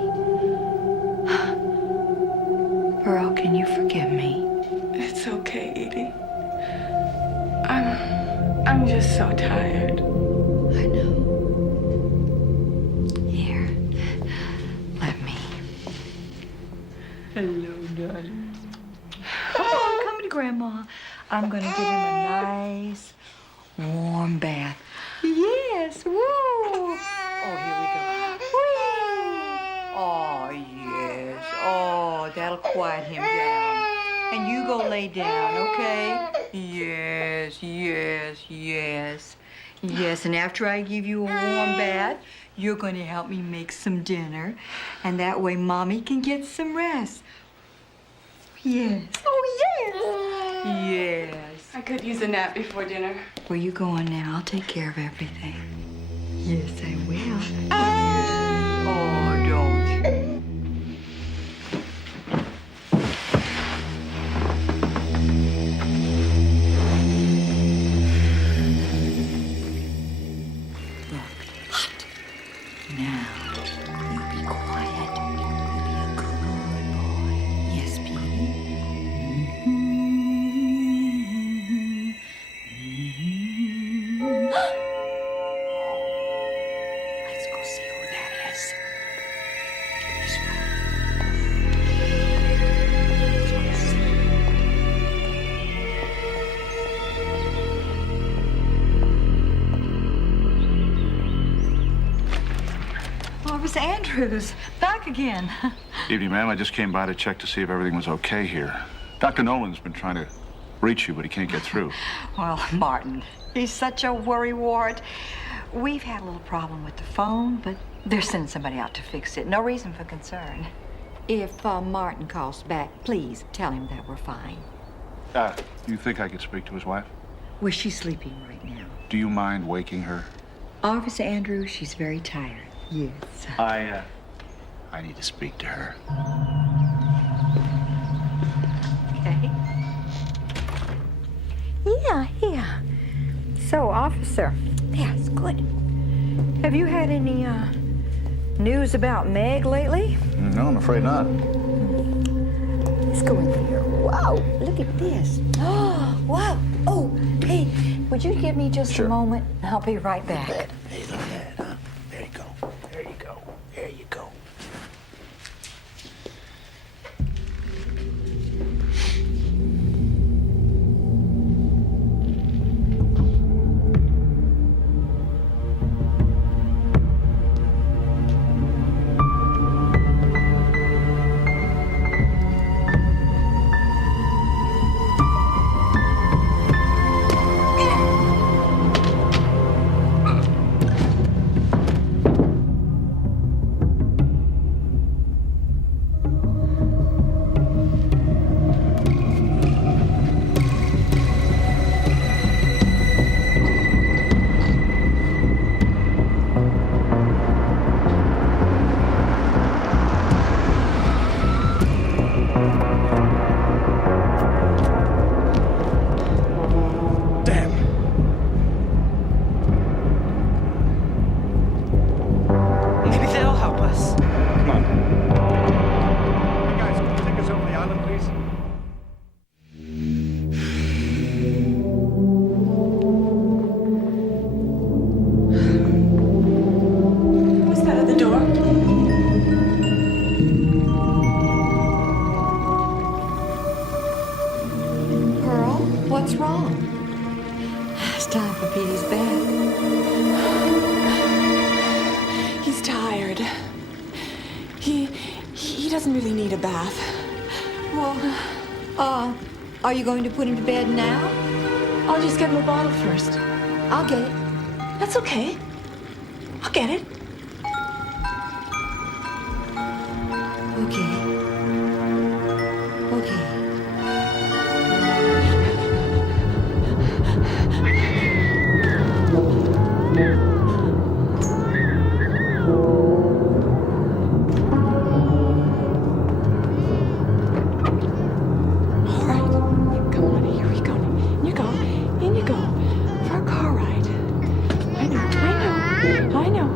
Pearl, can you forgive me? It's okay, Edie. I'm just so tired. I know. Here, let me. Hello, darling. Come on, come to Grandma. I'm gonna give him a nice, warm bath. Yes, woo! Oh, here we go. Whee! Oh, yes. Oh, that'll quiet him down. And you go lay down, okay? Yes, yes, yes. Yes, and after I give you a warm bath, you're going to help me make some dinner. And that way Mommy can get some rest. Yes. Oh, yes. Yes. I could use a nap before dinner. Where you going now? I'll take care of everything. Yes, I will. Oh, don't. Now, you be quiet. You be a good boy. Yes, Let's go see who that is. This Officer Andrews, back again. Evening, ma'am. I just came by to check to see if everything was okay here. Dr. Nolan's been trying to reach you, but he can't get through. Well, Martin, he's such a worrywart. We've had a little problem with the phone, but they're sending somebody out to fix it. No reason for concern. If Martin calls back, please tell him that we're fine. You think I could speak to his wife? Well, she's sleeping right now. Do you mind waking her? Officer Andrews, she's very tired. Yes. I need to speak to her. Okay. Yeah. So, officer, that's good. Have you had any news about Meg lately? No, I'm afraid not. Let's go in here. Wow, look at this. Oh, wow. Oh, hey, would you give me just a moment? I'll be right back. Hey, look at that, huh? There you go. There you go. There you go. Maybe they'll help us. Come on. Hey guys, can you take us over the island, please? Who's that at the door? Pearl, what's wrong? It's time for Petey's bed. He's tired. He doesn't really need a bath. Well, are you going to put him to bed now? I'll just get him a bottle first. I'll get it. That's okay. I'll get it. Okay. Okay. All right. Come on, here we go. In you go. In you go. For a car ride. I know.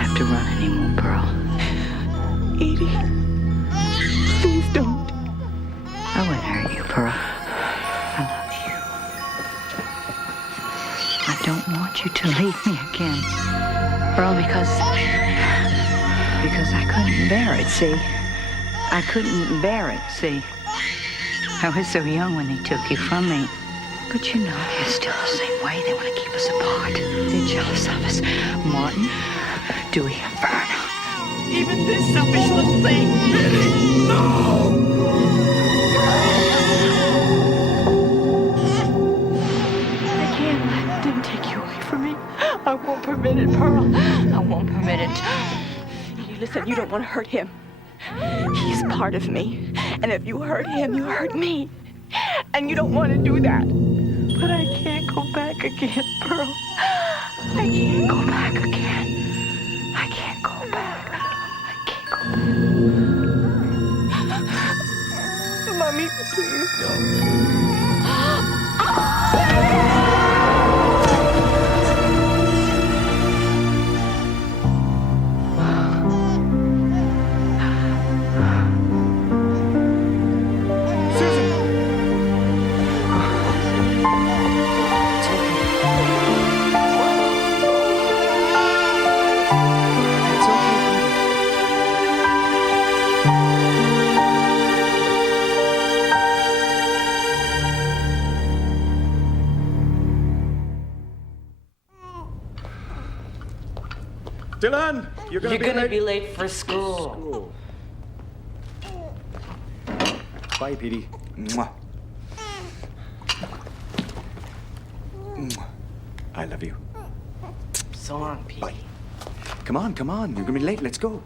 have to run anymore, Pearl. Edie, please don't. I wouldn't hurt you, Pearl. I love you. I don't want you to leave me again, Pearl, because I couldn't bear it, see? I couldn't bear it, see? I was so young when he took you from me. But you know, they're still the same way. They want to keep us apart. They're jealous of us. Martin, Dewey, and Verna. Even this selfish little thing. No! I can't let them take you away from me. I won't permit it, Pearl. I won't permit it. Listen, you don't want to hurt him. He's part of me. And if you hurt him, you hurt me. And you don't want to do that. But I can't go back again, Pearl. I can't go back again. I can't go back. I can't go back. Mommy, please don't. Dylan, you're gonna be late for school. Bye, Petey. Mwah. Mwah. I love you. So long, Pete. Bye. Come on. You're gonna be late. Let's go.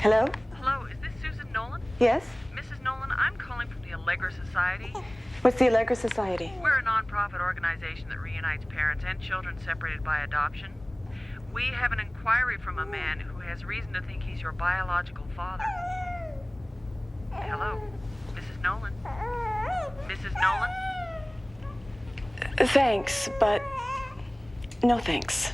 Hello? Hello, is this Susan Nolan? Yes? Mrs. Nolan, I'm calling from the Allegra Society. What's the Allegra Society? We're a non-profit organization that reunites parents and children separated by adoption. We have an inquiry from a man who has reason to think he's your biological father. Hello, Mrs. Nolan? Mrs. Nolan? Thanks, but no thanks.